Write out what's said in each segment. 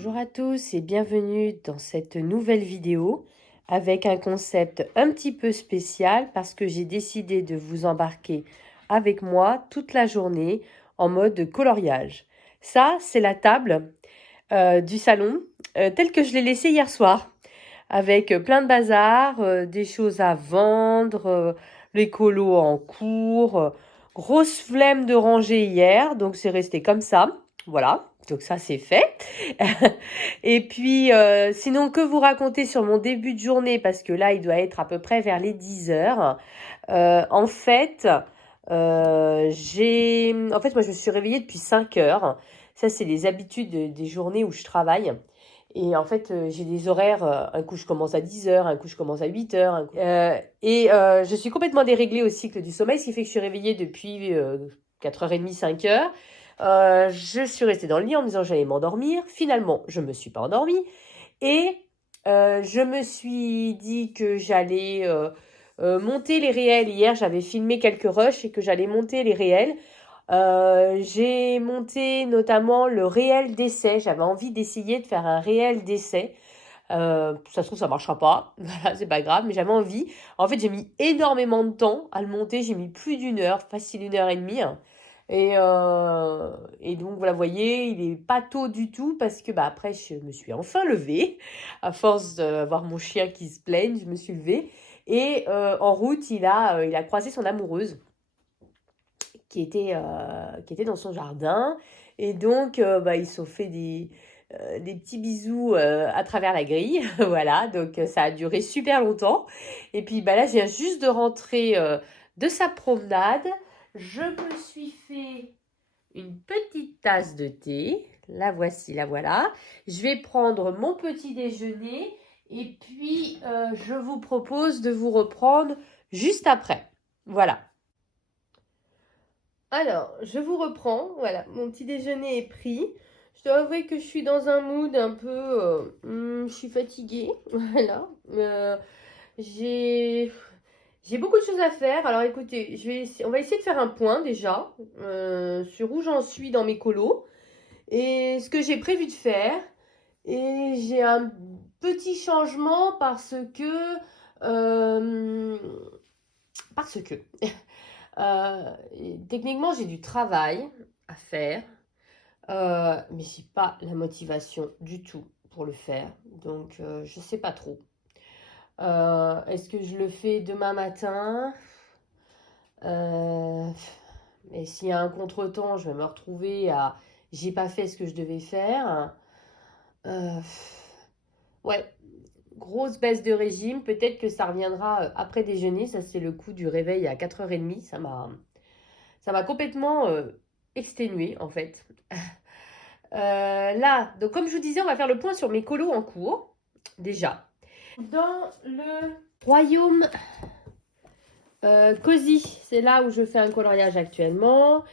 Bonjour à tous et bienvenue dans cette nouvelle vidéo avec un concept un petit peu spécial parce que j'ai décidé de vous embarquer avec moi toute la journée en mode coloriage. Ça, c'est la table du salon telle que je l'ai laissée hier soir avec plein de bazar, des choses à vendre, les colos en cours, grosse flemme de ranger hier, donc c'est resté comme ça. Voilà, donc ça c'est fait. Et puis, sinon, que vous raconter sur mon début de journée, parce que là, il doit être à peu près vers les 10 heures. En fait, moi, je me suis réveillée depuis 5 heures. Ça, c'est les habitudes des journées où je travaille. Et en fait, j'ai des horaires, un coup je commence à 10 heures, un coup je commence à 8 heures. Je suis complètement déréglée au cycle du sommeil, ce qui fait que je suis réveillée depuis 4h30, 5 heures. Je suis restée dans le lit en me disant que j'allais m'endormir. Finalement, je ne me suis pas endormie. Et je me suis dit que j'allais monter les réels. Hier, j'avais filmé quelques rushs et que j'allais monter les réels. J'ai monté notamment le réel d'essai. J'avais envie d'essayer de faire un réel d'essai. Ça se trouve, ça marchera pas. Voilà, c'est pas grave, mais j'avais envie. En fait, j'ai mis énormément de temps à le monter. J'ai mis plus d'une heure, facile 1h30. Et donc, voilà, vous voyez, il est pas tôt du tout parce que après, je me suis enfin levée. À force d'avoir mon chien qui se plaigne, je me suis levée. Et en route, il a croisé son amoureuse qui était dans son jardin. Et donc, ils se sont fait des petits bisous à travers la grille. Voilà, donc ça a duré super longtemps. Et puis là, je viens juste de rentrer de sa promenade. Je me suis fait une petite tasse de thé. La voici, la voilà. Je vais prendre mon petit déjeuner et puis je vous propose de vous reprendre juste après. Voilà. Alors, je vous reprends. Voilà, mon petit déjeuner est pris. Je dois avouer que je suis dans un mood un peu... je suis fatiguée. Voilà. J'ai... J'ai beaucoup de choses à faire. Alors écoutez, on va essayer de faire un point déjà sur où j'en suis dans mes colos et ce que j'ai prévu de faire. Et j'ai un petit changement euh, parce que Euh, techniquement, j'ai du travail à faire, mais j'ai pas la motivation du tout pour le faire. Donc, je sais pas trop. Est-ce que je le fais demain matin? Euh, mais s'il y a un contretemps, je vais me retrouver à j'ai pas fait ce que je devais faire. Euh, ouais, grosse baisse de régime. Peut-être que ça reviendra après déjeuner. Ça, c'est le coup du réveil à 4h30. Ça m'a complètement exténuée en fait. Là, donc comme je vous disais, on va faire le point sur mes colos en cours, déjà. Dans le royaume Cozy, c'est là où je fais un coloriage actuellement.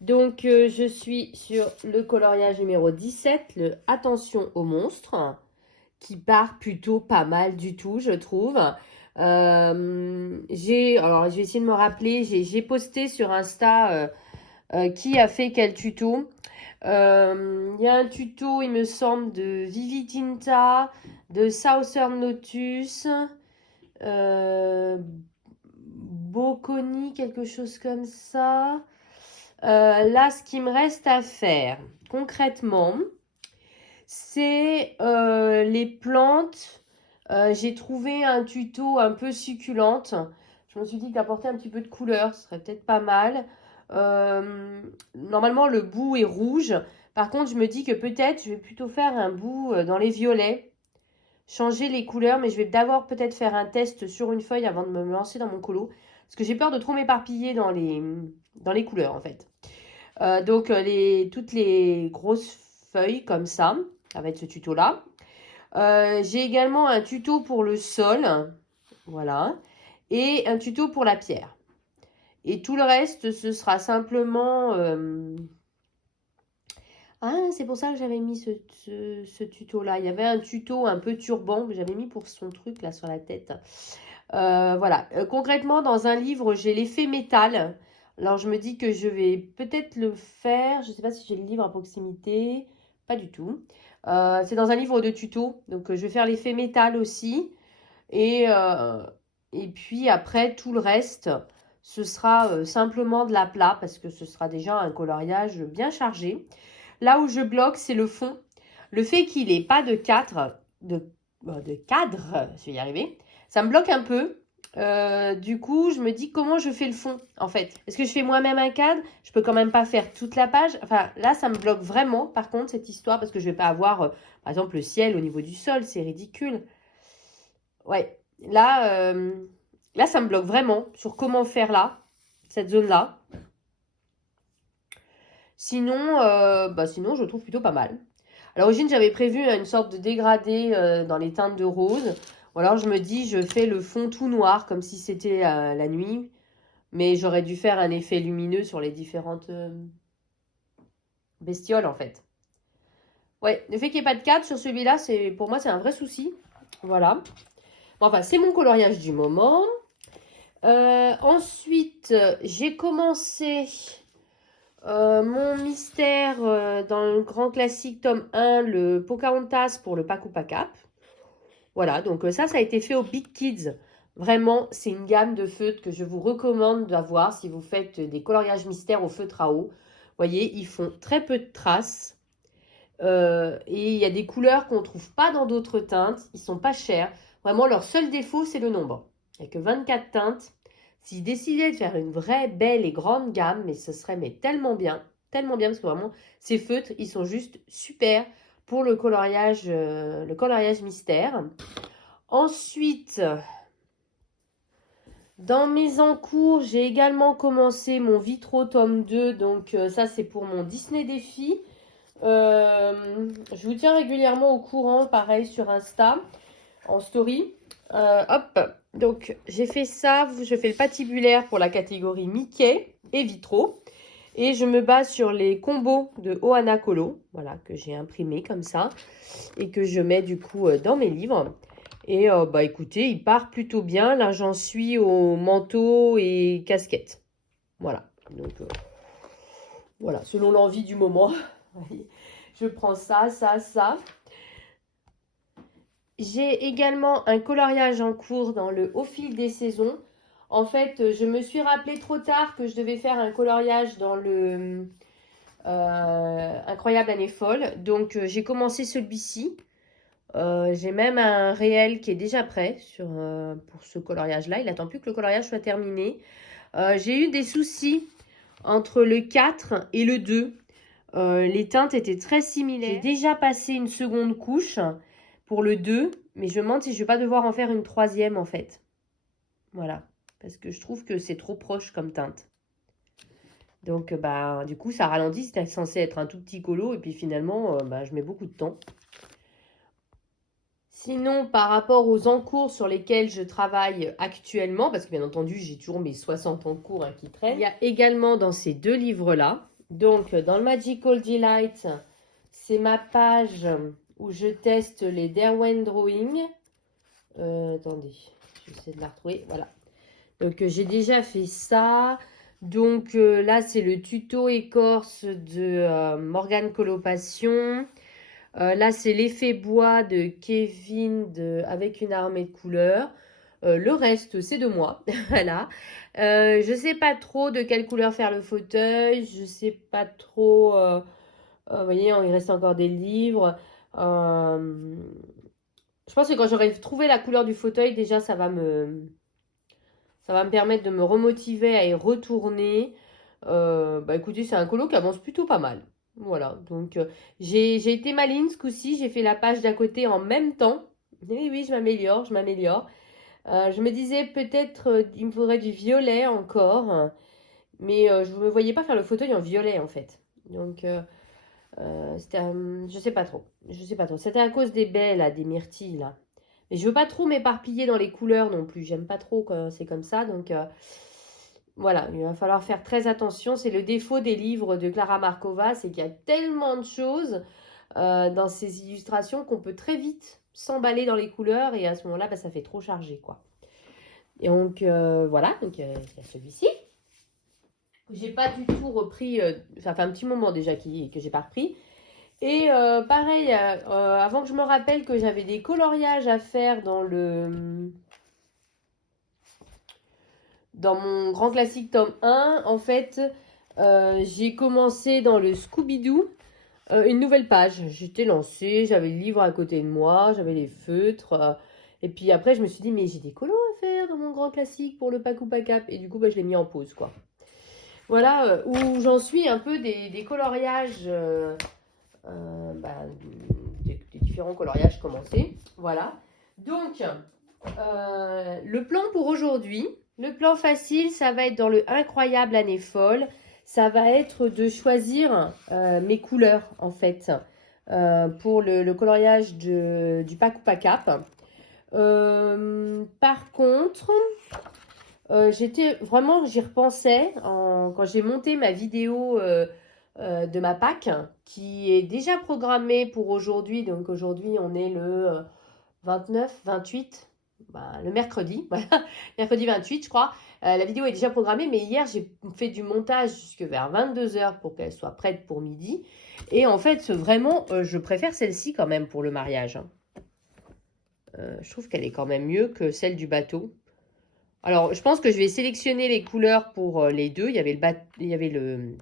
Donc je suis sur le coloriage numéro 17, le Attention aux monstres, qui part plutôt pas mal du tout, je trouve. Alors je vais essayer de me rappeler, j'ai posté sur Insta qui a fait quel tuto. Il y a un tuto, il me semble, de Vivi Tinta, de Southern Lotus, euh, Bocconi, quelque chose comme ça. Là, ce qui me reste à faire, concrètement, c'est les plantes. J'ai trouvé un tuto un peu succulente. Je me suis dit d'apporter un petit peu de couleur, ce serait peut-être pas mal. Normalement, le bout est rouge. Par contre, je me dis que peut-être je vais plutôt faire un bout dans les violets. Changer les couleurs, mais je vais d'abord peut-être faire un test sur une feuille avant de me lancer dans mon colo. Parce que j'ai peur de trop m'éparpiller dans les couleurs, en fait. Toutes les grosses feuilles comme ça, avec ce tuto-là. J'ai également un tuto pour le sol, voilà, et un tuto pour la pierre. Et tout le reste, ce sera simplement... Ah, c'est pour ça que j'avais mis ce tuto-là. Il y avait un tuto un peu turban que j'avais mis pour son truc, là, sur la tête. Voilà. Concrètement, dans un livre, j'ai l'effet métal. Alors, je me dis que je vais peut-être le faire. Je ne sais pas si j'ai le livre à proximité. Pas du tout. C'est dans un livre de tuto. Donc, je vais faire l'effet métal aussi. Et, et puis après, tout le reste, ce sera simplement de l'aplat parce que ce sera déjà un coloriage bien chargé. Là où je bloque, c'est le fond. Le fait qu'il n'ait pas de cadre, de cadre, je vais y arriver, ça me bloque un peu. Du coup, je me dis comment je fais le fond, en fait. Est-ce que je fais moi-même un cadre? Je peux quand même pas faire toute la page. Enfin, là, ça me bloque vraiment, par contre, cette histoire, parce que je vais pas avoir, par exemple, le ciel au niveau du sol. C'est ridicule. Ouais, là, ça me bloque vraiment sur comment faire là, cette zone-là. Sinon, sinon, je trouve plutôt pas mal. À l'origine, j'avais prévu une sorte de dégradé dans les teintes de rose. Ou alors, je me dis, je fais le fond tout noir, comme si c'était la nuit. Mais j'aurais dû faire un effet lumineux sur les différentes bestioles, en fait. Ouais, le fait qu'il n'y ait pas de cadre sur celui-là, pour moi, c'est un vrai souci. Voilà. Bon, enfin, c'est mon coloriage du moment. Ensuite, j'ai commencé mon mystère dans le grand classique tome 1, le Pocahontas pour le Paku Pakap. Voilà, donc ça a été fait au Big Kids. Vraiment, c'est une gamme de feutres que je vous recommande d'avoir si vous faites des coloriages mystères au feutre à eau. Vous voyez, ils font très peu de traces. Et il y a des couleurs qu'on ne trouve pas dans d'autres teintes. Ils sont pas chers. Vraiment, leur seul défaut, c'est le nombre. Il n'y a que 24 teintes. S'ils décidaient de faire une vraie belle et grande gamme, mais ce serait tellement bien, parce que vraiment, ces feutres, ils sont juste super pour le coloriage mystère. Ensuite, dans mes encours, j'ai également commencé mon Vitro tome 2. Donc ça, c'est pour mon Disney Défi. Je vous tiens régulièrement au courant, pareil sur Insta, en story. Hop, donc j'ai fait ça, je fais le patibulaire pour la catégorie Mickey et Vitro. Et je me base sur les combos de Ohana Colo, voilà, que j'ai imprimé comme ça. Et que je mets du coup dans mes livres. Et écoutez, il part plutôt bien. Là, j'en suis au manteau et casquette. Voilà. Donc, voilà, selon l'envie du moment. Je prends ça, ça, ça. J'ai également un coloriage en cours dans le Au fil des saisons. En fait, je me suis rappelé trop tard que je devais faire un coloriage dans le Incroyable année folle. Donc, j'ai commencé celui-ci. J'ai même un réel qui est déjà prêt pour ce coloriage-là. Il n'attend plus que le coloriage soit terminé. J'ai eu des soucis entre le 4 et le 2. Les teintes étaient très similaires. J'ai déjà passé une seconde couche pour le 2, mais je me demande si je ne vais pas devoir en faire une troisième en fait. Voilà, parce que je trouve que c'est trop proche comme teinte. Donc, du coup, ça ralentit. C'était censé être un tout petit colo, et puis finalement, je mets beaucoup de temps. Sinon, par rapport aux encours sur lesquels je travaille actuellement, parce que bien entendu, j'ai toujours mes 60 encours qui traînent, il y a également dans ces deux livres-là. Donc, dans le Magical Delight, c'est ma page où je teste les Derwent Drawing. Attendez, j'essaie de la retrouver. Voilà. Donc, j'ai déjà fait ça. Donc, là, c'est le tuto écorce de Morgane Colopation. Là, c'est l'effet bois de Kevin avec une armée de couleurs. Le reste, c'est de moi. Voilà. Je sais pas trop de quelle couleur faire le fauteuil. Je sais pas trop. Vous voyez, il reste encore des livres. Je pense que quand j'aurai trouvé la couleur du fauteuil, déjà, ça va me permettre de me remotiver à y retourner. Écoutez, c'est un colo qui avance plutôt pas mal. Voilà, donc j'ai été maligne ce coup-ci, j'ai fait la page d'à côté en même temps. Et oui, je m'améliore, je m'améliore. Je me disais peut-être il me faudrait du violet encore, mais je ne me voyais pas faire le fauteuil en violet en fait. Donc je sais pas trop, je sais pas trop. C'était à cause des baies là, des myrtilles là. Mais je veux pas trop m'éparpiller dans les couleurs non plus. J'aime pas trop quand c'est comme ça, donc voilà, il va falloir faire très attention. C'est le défaut des livres de Clara Markova, c'est qu'il y a tellement de choses dans ces illustrations qu'on peut très vite s'emballer dans les couleurs et à ce moment-là, ça fait trop chargé, quoi. Et donc, voilà, donc il y a celui-ci. J'ai pas du tout repris, ça fait un petit moment déjà que j'ai pas repris. Et pareil, avant que je me rappelle que j'avais des coloriages à faire dans mon grand classique tome 1, en fait, j'ai commencé dans le Scooby-Doo une nouvelle page. J'étais lancée, j'avais le livre à côté de moi, j'avais les feutres. Et puis après, je me suis dit, mais j'ai des colos à faire dans mon grand classique pour le Paku Pakap. Et du coup, bah, je l'ai mis en pause, quoi. Voilà où j'en suis un peu des coloriages, bah, des différents coloriages commencés. Voilà. Donc, le plan pour aujourd'hui, le plan facile, ça va être dans le incroyable année folle. Ça va être de choisir mes couleurs, en fait, pour le coloriage du Paku Pakap. Par contre, j'y repensais quand j'ai monté ma vidéo de ma Pâques, qui est déjà programmée pour aujourd'hui. Donc aujourd'hui, on est le 29, 28, le mercredi, voilà, mercredi 28, je crois. La vidéo est déjà programmée, mais hier, j'ai fait du montage jusque vers 22h pour qu'elle soit prête pour midi. Et en fait, vraiment, je préfère celle-ci quand même pour le mariage. Je trouve qu'elle est quand même mieux que celle du bateau. Alors, je pense que je vais sélectionner les couleurs pour les deux. Il y avait il y avait le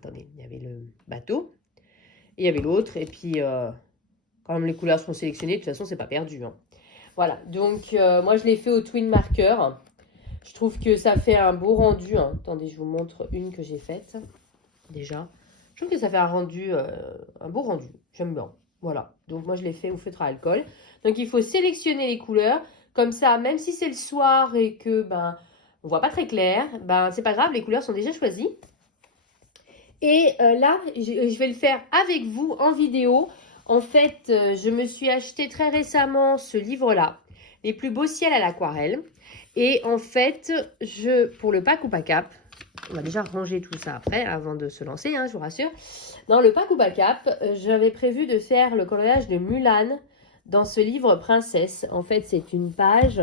bateau et il y avait l'autre. Et puis, quand même, les couleurs sont sélectionnées. De toute façon, c'est pas perdu, hein. Voilà, donc moi, je l'ai fait au Twin Marker. Je trouve que ça fait un beau rendu, hein. Attendez, je vous montre une que j'ai faite déjà. Je trouve que ça fait un beau rendu. J'aime bien. Voilà, donc moi, je l'ai fait au feutre à alcool. Donc, il faut sélectionner les couleurs. Comme ça, même si c'est le soir et que on voit pas très clair, c'est pas grave, les couleurs sont déjà choisies. Et là, je vais le faire avec vous en vidéo. En fait, je me suis acheté très récemment ce livre-là, Les plus beaux ciels à l'aquarelle. Et en fait, pour le Paku Pakap, on va déjà ranger tout ça après, avant de se lancer, hein, je vous rassure. Dans le Paku Pakap, j'avais prévu de faire le coloriage de Mulan dans ce livre Princesse. En fait, c'est une page.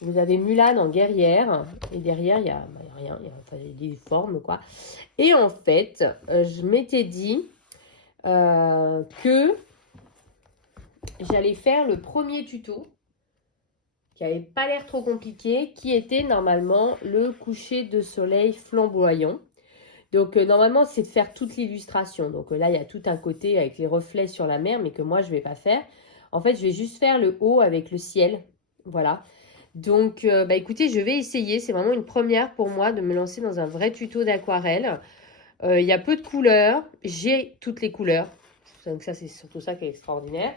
Vous avez Mulan en guerrière. Et derrière, il y a rien. Il y a des formes, quoi. Et en fait, je m'étais dit que j'allais faire le premier tuto, qui n'avait pas l'air trop compliqué, qui était normalement le coucher de soleil flamboyant. Donc, normalement, c'est de faire toute l'illustration. Donc, là, il y a tout un côté avec les reflets sur la mer, mais que moi, je ne vais pas faire. En fait, je vais juste faire le haut avec le ciel. Voilà. Donc, écoutez, je vais essayer. C'est vraiment une première pour moi de me lancer dans un vrai tuto d'aquarelle. Il y a peu de couleurs. J'ai toutes les couleurs. Donc, ça, c'est surtout ça qui est extraordinaire.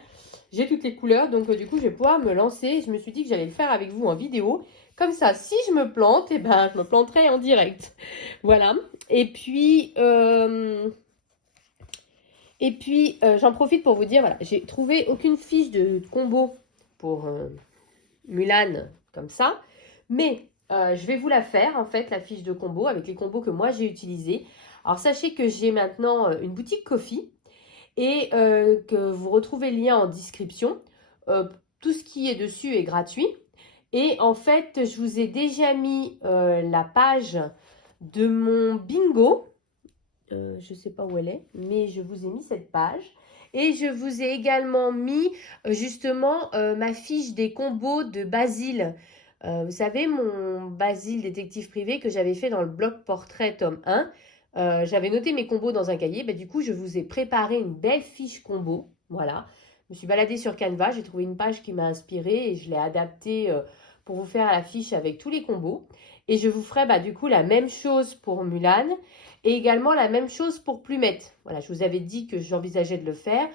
J'ai toutes les couleurs. Donc, du coup, je vais pouvoir me lancer. Je me suis dit que j'allais le faire avec vous en vidéo. Comme ça, si je me plante, je me planterai en direct. Voilà. Et puis, j'en profite pour vous dire, voilà, j'ai trouvé aucune fiche de combo pour Mulan comme ça. Mais je vais vous la faire, en fait, la fiche de combo, avec les combos que moi j'ai utilisés. Alors, sachez que j'ai maintenant une boutique Ko-fi et que vous retrouvez le lien en description. Tout ce qui est dessus est gratuit. Et en fait, je vous ai déjà mis la page de mon bingo. Je ne sais pas où elle est, mais je vous ai mis cette page. Et je vous ai également mis justement ma fiche des combos de Basile. Vous savez, mon Basile détective privé que j'avais fait dans le bloc portrait tome 1. J'avais noté mes combos dans un cahier. Du coup, je vous ai préparé une belle fiche combo. Voilà. Je me suis baladée sur Canva. J'ai trouvé une page qui m'a inspirée et je l'ai adaptée pour vous faire la fiche avec tous les combos. Et je vous ferai du coup la même chose pour Mulan. Et également la même chose pour Plumette. Voilà, je vous avais dit que j'envisageais de le faire.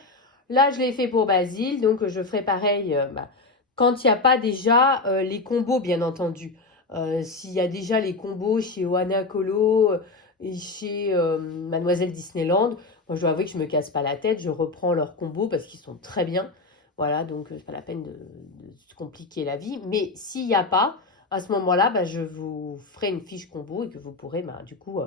Là, je l'ai fait pour Basile, donc je ferai pareil quand il n'y a pas déjà les combos, bien entendu. S'il y a déjà les combos chez Oana Colo et chez Mademoiselle Disneyland, moi je dois avouer que je ne me casse pas la tête, je reprends leurs combos parce qu'ils sont très bien. Voilà, donc c'est pas la peine de se compliquer la vie. Mais s'il n'y a pas, à ce moment-là, je vous ferai une fiche combo et que vous pourrez du coup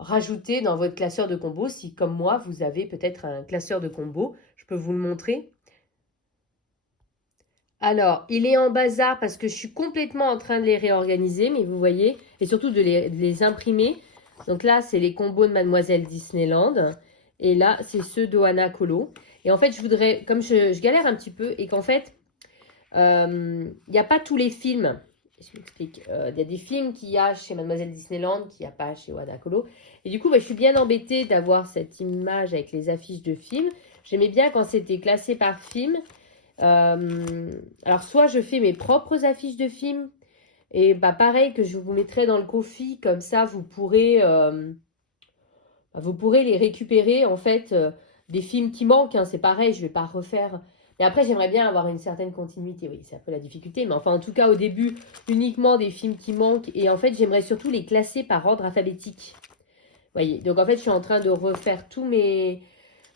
rajouter dans votre classeur de combos si, comme moi, vous avez peut-être un classeur de combos. Je peux vous le montrer. Alors, il est en bazar parce que je suis complètement en train de les réorganiser, mais vous voyez, et surtout de les imprimer. Donc là, c'est les combos de Mademoiselle Disneyland. Et là, c'est ceux d'Oana Colo. Et en fait, je voudrais, comme je galère un petit peu, et qu'en fait, il n'y a pas tous les films. Je m'explique. Il y a des films qu'il y a chez Mademoiselle Disneyland, qu'il n'y a pas chez Wadakolo. Et du coup, je suis bien embêtée d'avoir cette image avec les affiches de films. J'aimais bien quand c'était classé par film. Alors, soit je fais mes propres affiches de films, et bah pareil que je vous mettrai dans le Ko-fi, comme ça vous pourrez les récupérer en fait des films qui manquent. Hein, c'est pareil, je ne vais pas refaire. Et après, j'aimerais bien avoir une certaine continuité. Oui, c'est un peu la difficulté, mais enfin, en tout cas, au début, uniquement des films qui manquent. Et en fait, j'aimerais surtout les classer par ordre alphabétique. Vous voyez, donc en fait, je suis en train de refaire tous mes.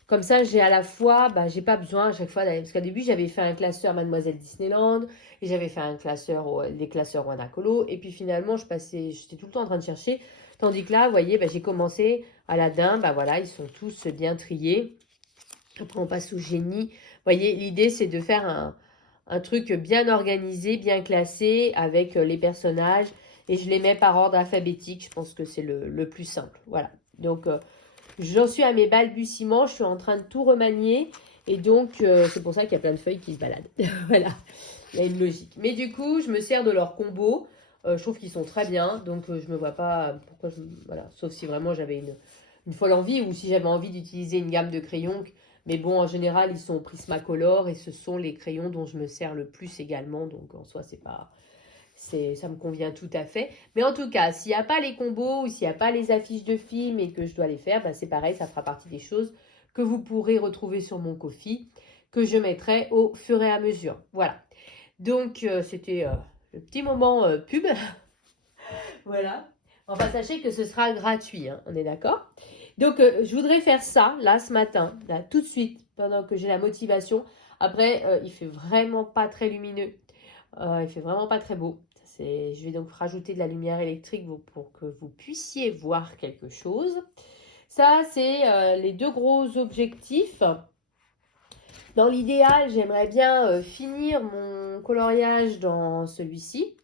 Comme ça, j'ai à la fois, j'ai pas besoin à chaque fois d'aller. Parce qu'au début, j'avais fait un classeur Mademoiselle Disneyland, et j'avais fait un classeur, des classeurs Wanakolo, et puis finalement, j'étais tout le temps en train de chercher. Tandis que là, vous voyez, j'ai commencé Aladdin, voilà, ils sont tous bien triés. Après, on passe au génie. Vous voyez, l'idée, c'est de faire un truc bien organisé, bien classé, avec les personnages, et je les mets par ordre alphabétique. Je pense que c'est le plus simple. Voilà. Donc, j'en suis à mes balbutiements, je suis en train de tout remanier, et donc, c'est pour ça qu'il y a plein de feuilles qui se baladent. Voilà, il y a une logique. Mais du coup, je me sers de leurs combos. Je trouve qu'ils sont très bien, donc je me vois pas pourquoi voilà, sauf si vraiment j'avais une folle envie, ou si j'avais envie d'utiliser une gamme de crayons. Mais bon, en général, ils sont Prismacolor, et ce sont les crayons dont je me sers le plus également, donc en soi, ça me convient tout à fait. Mais en tout cas, s'il n'y a pas les combos ou s'il n'y a pas les affiches de films et que je dois les faire, c'est pareil, ça fera partie des choses que vous pourrez retrouver sur mon Ko-fi, que je mettrai au fur et à mesure. Voilà. Donc, c'était le petit moment pub. Voilà. Enfin, sachez que ce sera gratuit, hein, on est d'accord? Donc, je voudrais faire ça, là, ce matin, là, tout de suite, pendant que j'ai la motivation. Après, il fait vraiment pas très lumineux. Il fait vraiment pas très beau. Je vais donc rajouter de la lumière électrique pour que vous puissiez voir quelque chose. Ça, c'est les deux gros objectifs. Dans l'idéal, j'aimerais bien finir mon coloriage dans celui-ci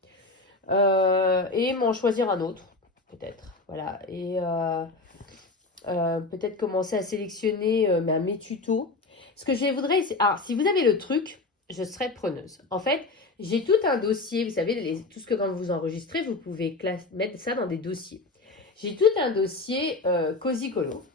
et m'en choisir un autre, peut-être. Voilà. Et peut-être commencer à sélectionner mes tutos. Ce que je voudrais, alors, si vous avez le truc, je serais preneuse. En fait, j'ai tout un dossier, vous savez, tout ce que quand vous enregistrez, vous pouvez mettre ça dans des dossiers. J'ai tout un dossier Cosicolo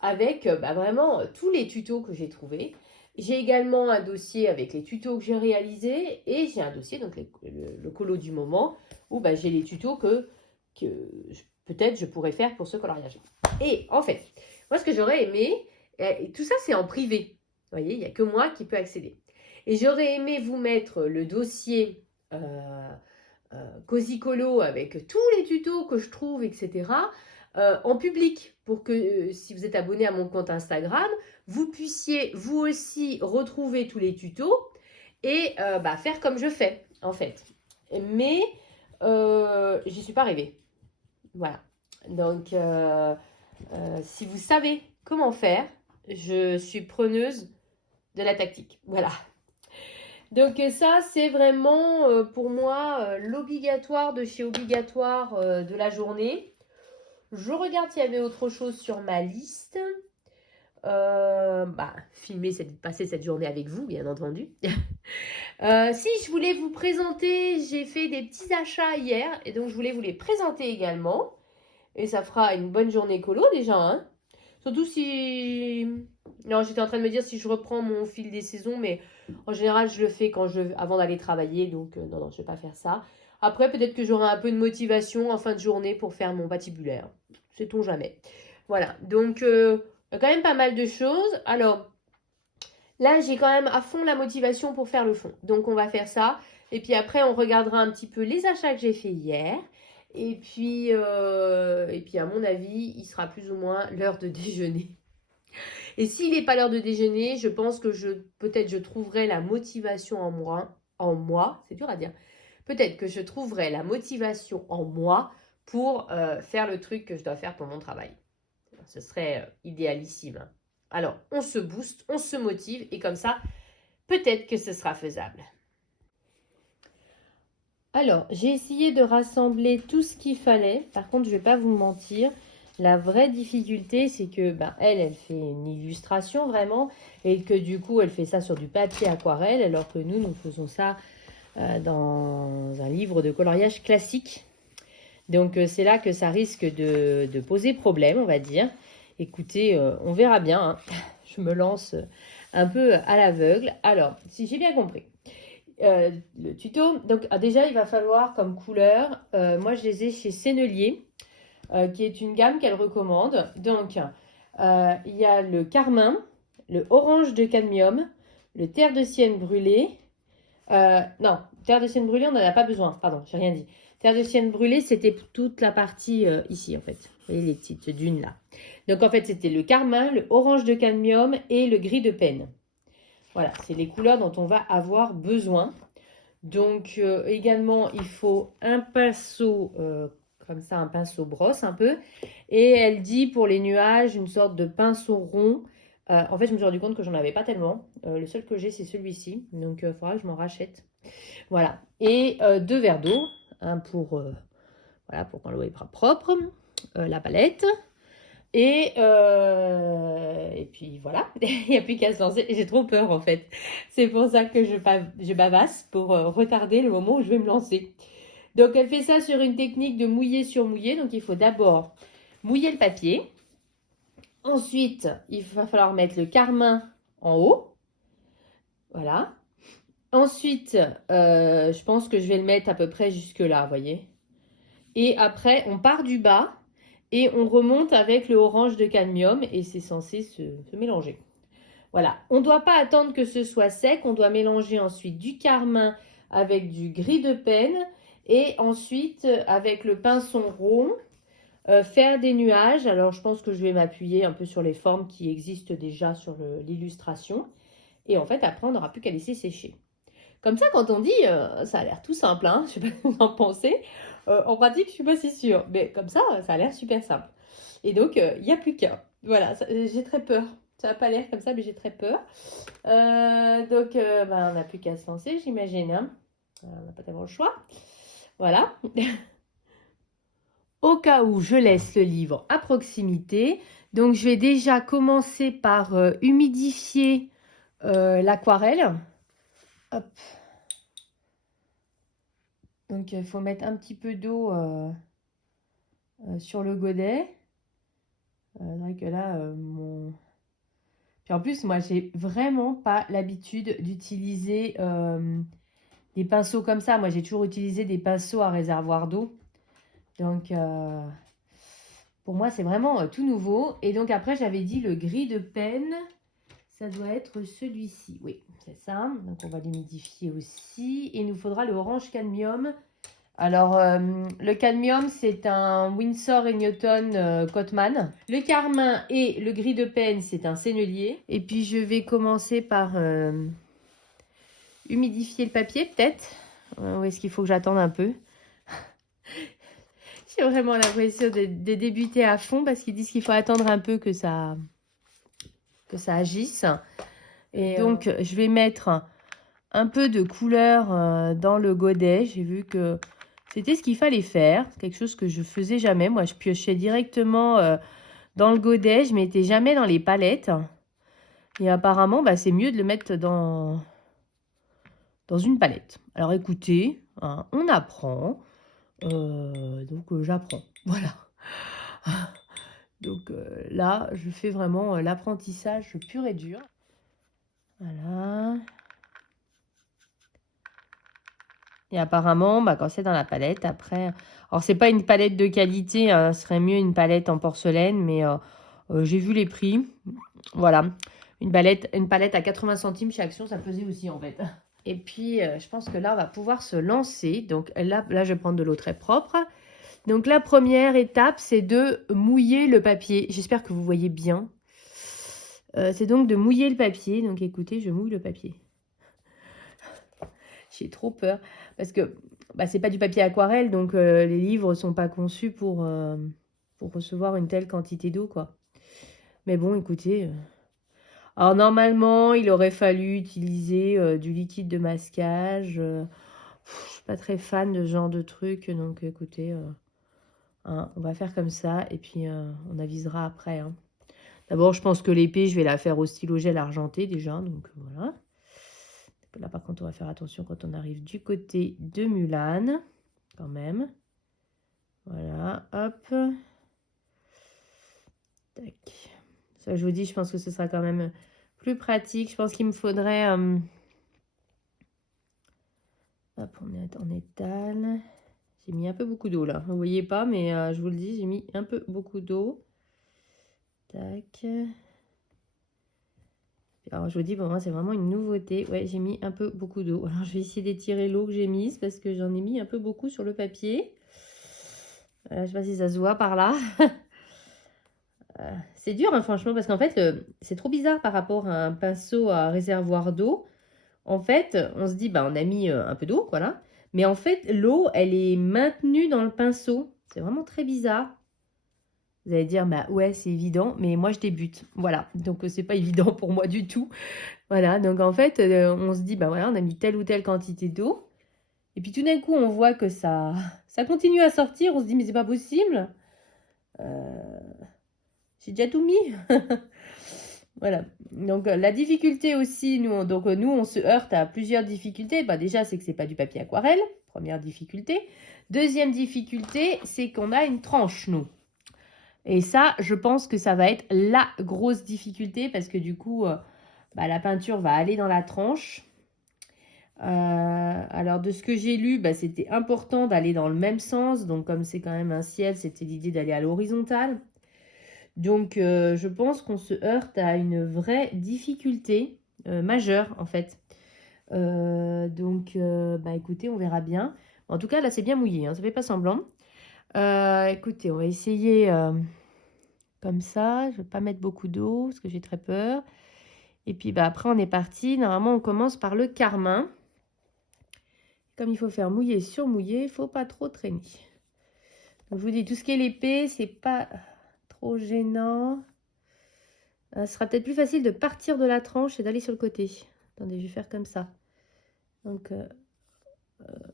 avec vraiment tous les tutos que j'ai trouvés. J'ai également un dossier avec les tutos que j'ai réalisés et j'ai un dossier, donc le colo du moment, où j'ai les tutos que peut-être je pourrais faire pour ce coloriage. Et en fait, moi ce que j'aurais aimé, tout ça c'est en privé, vous voyez, il n'y a que moi qui peux accéder. Et j'aurais aimé vous mettre le dossier Cosicolo avec tous les tutos que je trouve, etc. En public pour que si vous êtes abonné à mon compte Instagram, vous puissiez vous aussi retrouver tous les tutos et faire comme je fais en fait. Mais j'y suis pas arrivée. Voilà. Donc si vous savez comment faire, je suis preneuse de la tactique. Voilà. Donc ça, c'est vraiment pour moi l'obligatoire de chez obligatoire de la journée. Je regarde s'il y avait autre chose sur ma liste. Passer cette journée avec vous, bien entendu. Si je voulais vous présenter, j'ai fait des petits achats hier et donc je voulais vous les présenter également. Et ça fera une bonne journée colo déjà, hein. Surtout si... Non, j'étais en train de me dire si je reprends mon fil des saisons, mais en général, je le fais avant d'aller travailler. Donc, non, je ne vais pas faire ça. Après, peut-être que j'aurai un peu de motivation en fin de journée pour faire mon patibulaire. Sait-on jamais. Voilà, donc, il y a quand même pas mal de choses. Alors, là, j'ai quand même à fond la motivation pour faire le fond. Donc, on va faire ça. Et puis après, on regardera un petit peu les achats que j'ai fait hier. Et puis, à mon avis, il sera plus ou moins l'heure de déjeuner. Et s'il n'est pas l'heure de déjeuner, je pense que peut-être je trouverai la motivation en moi, c'est dur à dire. Peut-être que je trouverai la motivation en moi pour faire le truc que je dois faire pour mon travail. Ce serait idéalissime. Alors, on se booste, on se motive et comme ça, peut-être que ce sera faisable. Alors, j'ai essayé de rassembler tout ce qu'il fallait. Par contre, je ne vais pas vous mentir. La vraie difficulté, c'est que elle fait une illustration vraiment, et que du coup, elle fait ça sur du papier aquarelle, alors que nous faisons ça dans un livre de coloriage classique. Donc, c'est là que ça risque de poser problème, on va dire. Écoutez, on verra bien. Hein. Je me lance un peu à l'aveugle. Alors, si j'ai bien compris, le tuto, donc déjà, il va falloir comme couleur, moi, je les ai chez Sennelier, qui est une gamme qu'elle recommande. Donc, il y a le carmin, le orange de cadmium, le terre de sienne brûlée. Non, terre de sienne brûlée, on n'en a pas besoin. Pardon, j'ai rien dit. Terre de sienne brûlée, c'était toute la partie ici, en fait. Vous voyez les petites dunes là. Donc, en fait, c'était le carmin, le orange de cadmium et le gris de penne. Voilà, c'est les couleurs dont on va avoir besoin. Donc, également, il faut un pinceau, comme ça, un pinceau brosse un peu. Et elle dit pour les nuages, une sorte de pinceau rond. En fait, je me suis rendu compte que j'en avais pas tellement. Le seul que j'ai, c'est celui-ci. Donc, il faudra que je m'en rachète. Voilà. Et 2 verres d'eau. Un pour, voilà, pour quand l'eau est propre. La palette. Et puis voilà, il n'y a plus qu'à se lancer. J'ai trop peur en fait. C'est pour ça que je bavasse pour retarder le moment où je vais me lancer. Donc elle fait ça sur une technique de mouiller sur mouiller. Donc il faut d'abord mouiller le papier. Ensuite, il va falloir mettre le carmin en haut. Voilà. Ensuite, je pense que je vais le mettre à peu près jusque là, vous voyez. Et après, on part du bas. Et on remonte avec le orange de cadmium et c'est censé se mélanger. Voilà, on ne doit pas attendre que ce soit sec, on doit mélanger ensuite du carmin avec du gris de penne et ensuite avec le pinceau rond, faire des nuages. Alors je pense que je vais m'appuyer un peu sur les formes qui existent déjà sur l'illustration et en fait après on n'aura plus qu'à laisser sécher. Comme ça, quand on dit, ça a l'air tout simple, hein, je ne sais pas ce que vous en pensez. En pratique, je ne suis pas si sûre, mais comme ça a l'air super simple. Et donc, il n'y a plus qu'un. Voilà, j'ai très peur. Ça n'a pas l'air comme ça, mais j'ai très peur. Donc, on n'a plus qu'à se lancer, j'imagine. Hein. On n'a pas tellement le choix. Voilà. Au cas où je laisse le livre à proximité, donc je vais déjà commencer par humidifier l'aquarelle. Hop. Donc, il faut mettre un petit peu d'eau sur le godet. C'est vrai que là, Puis en plus, moi, j'ai vraiment pas l'habitude d'utiliser des pinceaux comme ça. Moi, j'ai toujours utilisé des pinceaux à réservoir d'eau. Donc, pour moi, c'est vraiment tout nouveau. Et donc, après, j'avais dit le gris de penne. Ça doit être celui-ci. Oui, c'est ça. Donc, on va l'humidifier aussi. Et il nous faudra le orange cadmium. Alors, le cadmium, c'est un Winsor & Newton Cotman. Le carmin et le gris de penne, c'est un Sennelier. Et puis, je vais commencer par humidifier le papier, peut-être. Ou est-ce qu'il faut que j'attende un peu? J'ai vraiment l'impression de débuter à fond parce qu'ils disent qu'il faut attendre un peu que ça agisse. Et donc, je vais mettre un peu de couleur dans le godet. J'ai vu que c'était ce qu'il fallait faire. C'est quelque chose que je faisais jamais. Moi, je piochais directement dans le godet. Je ne mettais jamais dans les palettes. Et apparemment, c'est mieux de le mettre dans une palette. Alors, écoutez, hein, on apprend. Donc, j'apprends. Voilà. Donc, là, je fais vraiment l'apprentissage pur et dur. Voilà. Et apparemment, quand c'est dans la palette, après... Alors, c'est pas une palette de qualité, hein, ce serait mieux une palette en porcelaine, mais j'ai vu les prix. Voilà, une palette à 80 centimes chez Action, ça faisait aussi, en fait. Et puis, je pense que là, on va pouvoir se lancer. Donc, là, je vais prendre de l'eau très propre. Donc, la première étape, c'est de mouiller le papier. J'espère que vous voyez bien. C'est donc de mouiller le papier. Donc, écoutez, je mouille le papier. J'ai trop peur parce que c'est pas du papier aquarelle, donc les livres sont pas conçus pour recevoir une telle quantité d'eau, quoi. Mais bon, écoutez. Alors normalement, il aurait fallu utiliser du liquide de masquage. Je suis pas très fan de ce genre de truc, donc écoutez, Hein, on va faire comme ça et puis on avisera après. Hein. D'abord, je pense que l'épée, je vais la faire au stylo gel argenté déjà. Donc voilà. Là, par contre, on va faire attention quand on arrive du côté de Mulan. Quand même. Voilà, hop. Tac. Ça, je vous dis, je pense que ce sera quand même plus pratique. Je pense qu'il me faudrait... Hop, on étale. J'ai mis un peu beaucoup d'eau là. Vous voyez pas, mais je vous le dis, j'ai mis un peu beaucoup d'eau. Tac. Alors, je vous dis, pour moi, c'est vraiment une nouveauté. Ouais, j'ai mis un peu beaucoup d'eau. Alors, je vais essayer d'étirer l'eau que j'ai mise parce que j'en ai mis un peu beaucoup sur le papier. Je sais pas si ça se voit par là. C'est dur, hein, franchement, parce qu'en fait, c'est trop bizarre par rapport à un pinceau à réservoir d'eau. En fait, on se dit, bah, on a mis un peu d'eau, voilà. Mais en fait, l'eau, elle est maintenue dans le pinceau. C'est vraiment très bizarre. Vous allez dire, bah ouais, c'est évident, mais moi, je débute. Voilà, donc c'est pas évident pour moi du tout. Voilà, donc en fait, on se dit, bah voilà, on a mis telle ou telle quantité d'eau. Et puis tout d'un coup, on voit que ça continue à sortir. On se dit, mais c'est pas possible. J'ai déjà tout mis. Voilà. Donc la difficulté aussi, nous, on se heurte à plusieurs difficultés. Bah, déjà, c'est que c'est pas du papier aquarelle. Première difficulté. Deuxième difficulté, c'est qu'on a une tranche, nous. Et ça, je pense que ça va être la grosse difficulté parce que du coup, bah, la peinture va aller dans la tranche. Alors, de ce que j'ai lu, bah, c'était important d'aller dans le même sens. Donc, comme c'est quand même un ciel, c'était l'idée d'aller à l'horizontale. Donc, je pense qu'on se heurte à une vraie difficulté majeure, en fait. Donc, bah, écoutez, on verra bien. En tout cas, là, c'est bien mouillé, hein, ça ne fait pas semblant. Écoutez, on va essayer comme ça. Je ne vais pas mettre beaucoup d'eau parce que j'ai très peur. Et puis, bah, après, on est parti. Normalement, on commence par le carmin. Comme il faut faire mouiller sur mouiller, il ne faut pas trop traîner. Donc, je vous dis, tout ce qui est l'épée, c'est pas trop gênant. Ce sera peut-être plus facile de partir de la tranche et d'aller sur le côté. Attendez, je vais faire comme ça. Donc,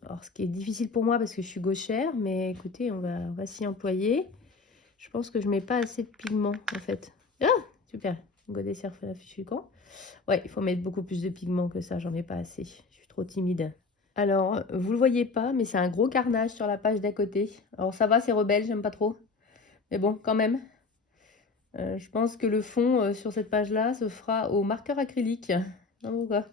alors ce qui est difficile pour moi parce que je suis gauchère, mais écoutez, on va s'y employer. Je pense que je mets pas assez de pigment en fait. Ah, super. Godet certificant. Ouais, il faut mettre beaucoup plus de pigment que ça. J'en ai pas assez. Je suis trop timide. Alors, vous le voyez pas, mais c'est un gros carnage sur la page d'à côté. Alors ça va, c'est rebelle, j'aime pas trop. Mais bon, quand même. Je pense que le fond sur cette page-là se fera au marqueur acrylique. Non, pourquoi?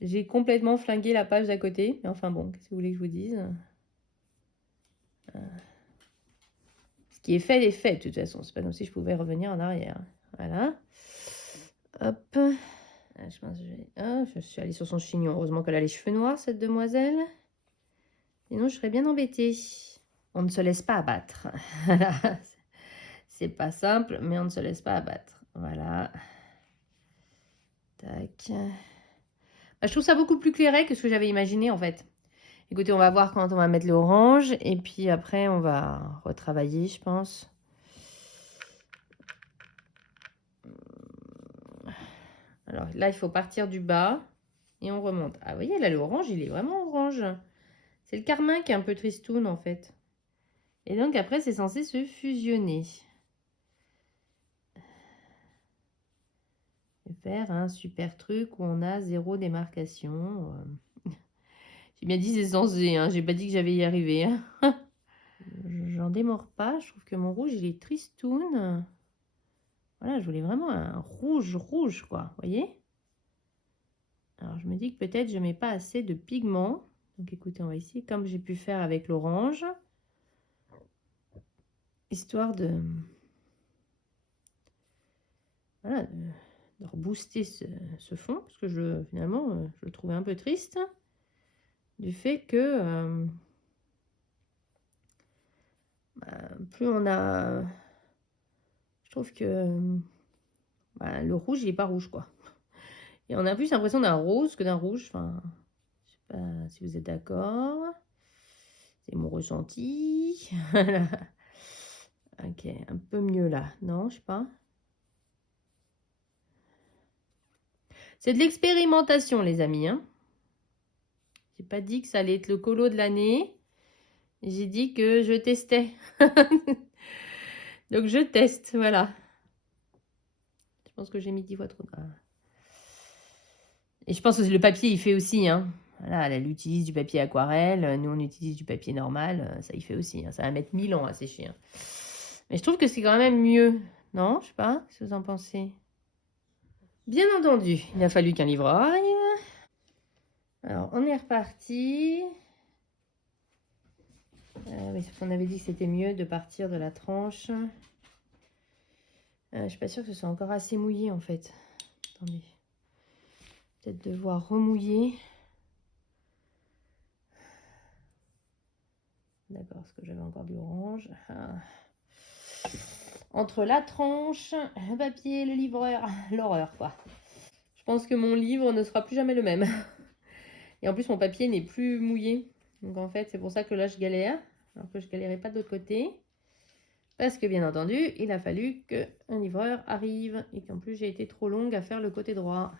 J'ai complètement flingué la page d'à côté. Mais enfin bon, qu'est-ce que vous voulez que je vous dise? Ce qui est fait est fait, de toute façon. C'est pas comme si je pouvais revenir en arrière. Voilà. Hop. Je pense que je suis allée sur son chignon. Heureusement qu'elle a les cheveux noirs, cette demoiselle. Sinon, je serais bien embêtée. On ne se laisse pas abattre. C'est pas simple, mais on ne se laisse pas abattre. Voilà. Tac. Bah, je trouve ça beaucoup plus clairé que ce que j'avais imaginé, en fait. Écoutez, on va voir quand on va mettre l'orange. Et puis après, on va retravailler, je pense. Alors là, il faut partir du bas. Et on remonte. Ah, vous voyez, là, l'orange, il est vraiment orange. C'est le carmin qui est un peu tristoun, en fait. Et donc, après, c'est censé se fusionner. Faire un super truc où on a 0 démarcation. J'ai bien dit c'est censé, hein. J'ai pas dit que j'avais y arrivé. Hein. J'en démords pas. Je trouve que mon rouge, il est tristoun. Voilà, je voulais vraiment un rouge, rouge, quoi. Vous voyez? Alors, je me dis que peut-être je mets pas assez de pigment. Donc, écoutez, on va essayer comme j'ai pu faire avec l'orange. Histoire de... Voilà, de rebooster ce fond. Parce que finalement, je le trouvais un peu triste. Du fait que... plus on a... Je trouve que le rouge, il n'est pas rouge, quoi. Et on a plus l'impression d'un rose que d'un rouge. Enfin, je sais pas si vous êtes d'accord. C'est mon ressenti. Ok, un peu mieux là. Non, je sais pas. C'est de l'expérimentation, les amis. Hein. J'ai pas dit que ça allait être le colo de l'année. J'ai dit que je testais. Donc je teste, voilà. Je pense que j'ai mis 10 fois trop. Et je pense que le papier, il fait aussi, hein. Voilà, elle utilise du papier aquarelle, nous on utilise du papier normal, ça il fait aussi, hein. Ça va mettre 1000 ans à sécher, hein. Mais je trouve que c'est quand même mieux, non? Je sais pas, ce que vous en pensez. Bien entendu, il a fallu qu'un livreur arrive. Alors, on est reparti. Oui, on avait dit que c'était mieux de partir de la tranche. Je suis pas sûre que ce soit encore assez mouillé en fait. Attendez. Peut-être devoir remouiller. D'accord, parce que j'avais encore du orange. Entre la tranche, le papier, le livreur, l'horreur quoi. Je pense que mon livre ne sera plus jamais le même. Et en plus, mon papier n'est plus mouillé. Donc en fait, c'est pour ça que là, je galère. Alors que je galérais pas de l'autre côté. Parce que bien entendu, il a fallu qu'un livreur arrive. Et qu'en plus, j'ai été trop longue à faire le côté droit.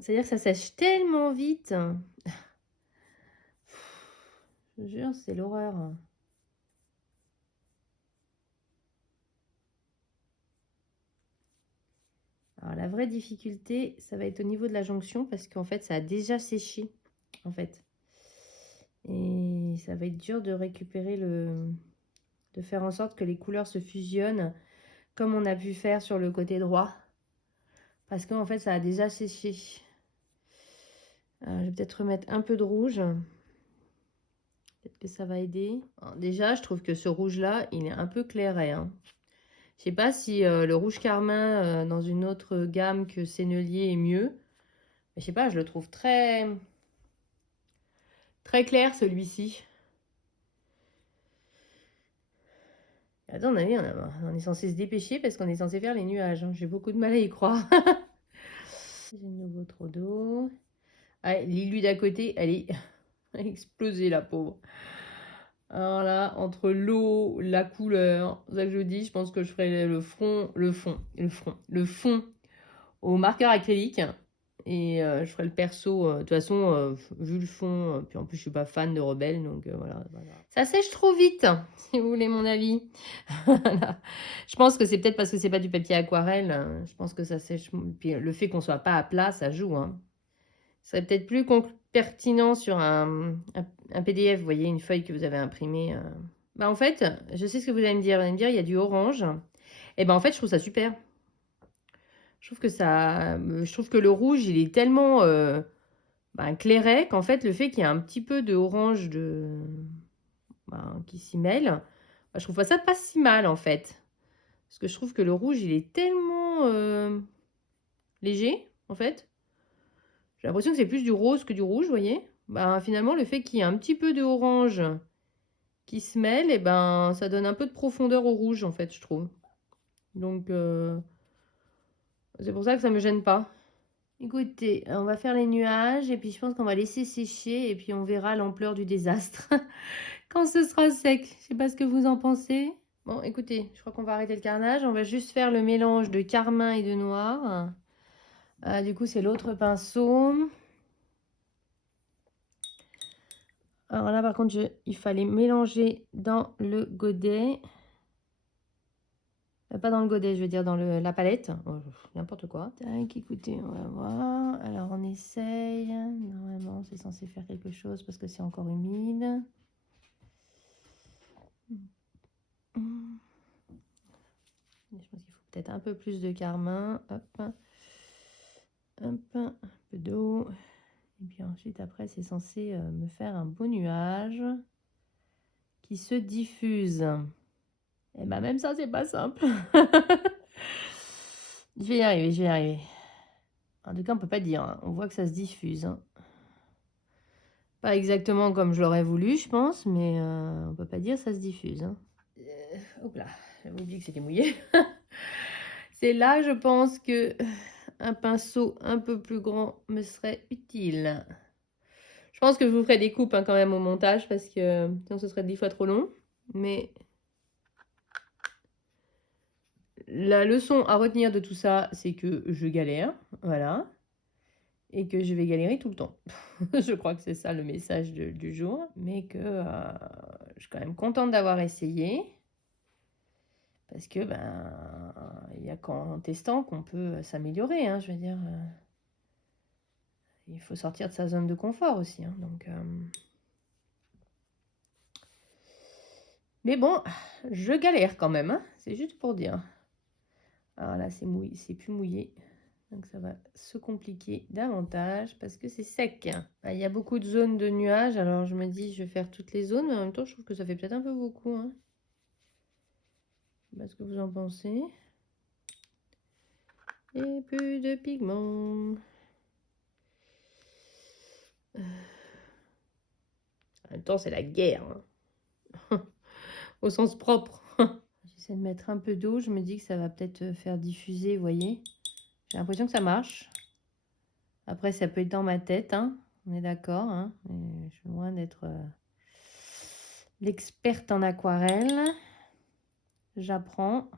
C'est-à-dire que ça sèche tellement vite. Je vous jure, c'est l'horreur. Alors la vraie difficulté, ça va être au niveau de la jonction parce qu'en fait, ça a déjà séché. En fait. Et ça va être dur de récupérer de faire en sorte que les couleurs se fusionnent comme on a pu faire sur le côté droit. Parce qu'en fait, ça a déjà séché. Je vais peut-être remettre un peu de rouge. Peut-être que ça va aider. Alors, déjà, je trouve que ce rouge-là, il est un peu clairet, hein. Je sais pas si le rouge carmin dans une autre gamme que Sennelier est mieux. Mais je sais pas, je le trouve très, très clair celui-ci. Attends, on est censé se dépêcher parce qu'on est censé faire les nuages, hein. J'ai beaucoup de mal à y croire. J'ai de nouveau trop d'eau. Ah, Lilu d'à côté, elle est explosée, la pauvre. Alors là, entre l'eau, la couleur, c'est ça que je dis, je pense que je ferai le fond au marqueur acrylique. Et je ferai le perso. De toute façon, vu le fond, puis en plus je suis pas fan de Rebelle, donc voilà. Ça sèche trop vite, si vous voulez mon avis. Voilà. Je pense que c'est peut-être parce que c'est pas du papier aquarelle, hein. Je pense que ça sèche. Puis le fait qu'on soit pas à plat, ça joue, hein. Ce serait peut-être plus pertinent sur un PDF, vous voyez, une feuille que vous avez imprimée. Bah en fait, je sais ce que vous allez me dire. Vous allez me dire, il y a du orange. Et ben en fait, je trouve ça super. Je trouve que le rouge, il est tellement clairet qu'en fait, le fait qu'il y ait un petit peu de orange qui s'y mêle, je trouve ça pas si mal en fait. Parce que je trouve que le rouge, il est tellement léger en fait. J'ai l'impression que c'est plus du rose que du rouge, vous voyez. Finalement, le fait qu'il y ait un petit peu de orange qui se mêle, et ça donne un peu de profondeur au rouge en fait, je trouve. Donc, c'est pour ça que ça me gêne pas. Écoutez, on va faire les nuages et puis je pense qu'on va laisser sécher et puis on verra l'ampleur du désastre quand ce sera sec. Je sais pas ce que vous en pensez. Bon, écoutez, je crois qu'on va arrêter le carnage. On va juste faire le mélange de carmin et de noir. Du coup, c'est l'autre pinceau. Alors là, par contre, il fallait mélanger dans le godet. Pas dans le godet, je veux dire dans la palette. Oh, n'importe quoi. Tac, écoutez, on va voir. Alors, on essaye. Normalement, c'est censé faire quelque chose parce que c'est encore humide. Je pense qu'il faut peut-être un peu plus de carmin. Hop. Hop. Un peu d'eau. Et puis ensuite, après, c'est censé me faire un beau nuage qui se diffuse. Et même ça, c'est pas simple. Je vais y arriver, je vais y arriver. En tout cas, on peut pas dire, hein. On voit que ça se diffuse, hein. Pas exactement comme je l'aurais voulu, je pense, mais on peut pas dire ça se diffuse, hein. Hop là, j'avais oublié que c'était mouillé. C'est là, je pense que un pinceau un peu plus grand me serait utile. Je pense que je vous ferai des coupes, hein, quand même au montage parce que sinon ce serait 10 fois trop long. Mais la leçon à retenir de tout ça, c'est que je galère, voilà. et que je vais galérer tout le temps. Je crois que c'est ça le message du jour, mais que je suis quand même contente d'avoir essayé. Parce que, il n'y a qu'en testant qu'on peut s'améliorer, hein, je veux dire. Il faut sortir de sa zone de confort aussi, hein, donc... Mais bon, je galère quand même, hein, c'est juste pour dire. Alors là, c'est mouillé, c'est plus mouillé. Donc ça va se compliquer davantage parce que c'est sec. Il y a beaucoup de zones de nuages, alors je me dis je vais faire toutes les zones, mais en même temps je trouve que ça fait peut-être un peu beaucoup, hein. Je sais pas ce que vous en pensez. Et plus de pigments. En même temps c'est la guerre, hein. Au sens propre. J'essaie de mettre un peu d'eau, je me dis que ça va peut-être faire diffuser, vous voyez. J'ai l'impression que ça marche. Après, ça peut être dans ma tête, hein. On est d'accord, hein. Je suis loin d'être l'experte en aquarelle. J'apprends.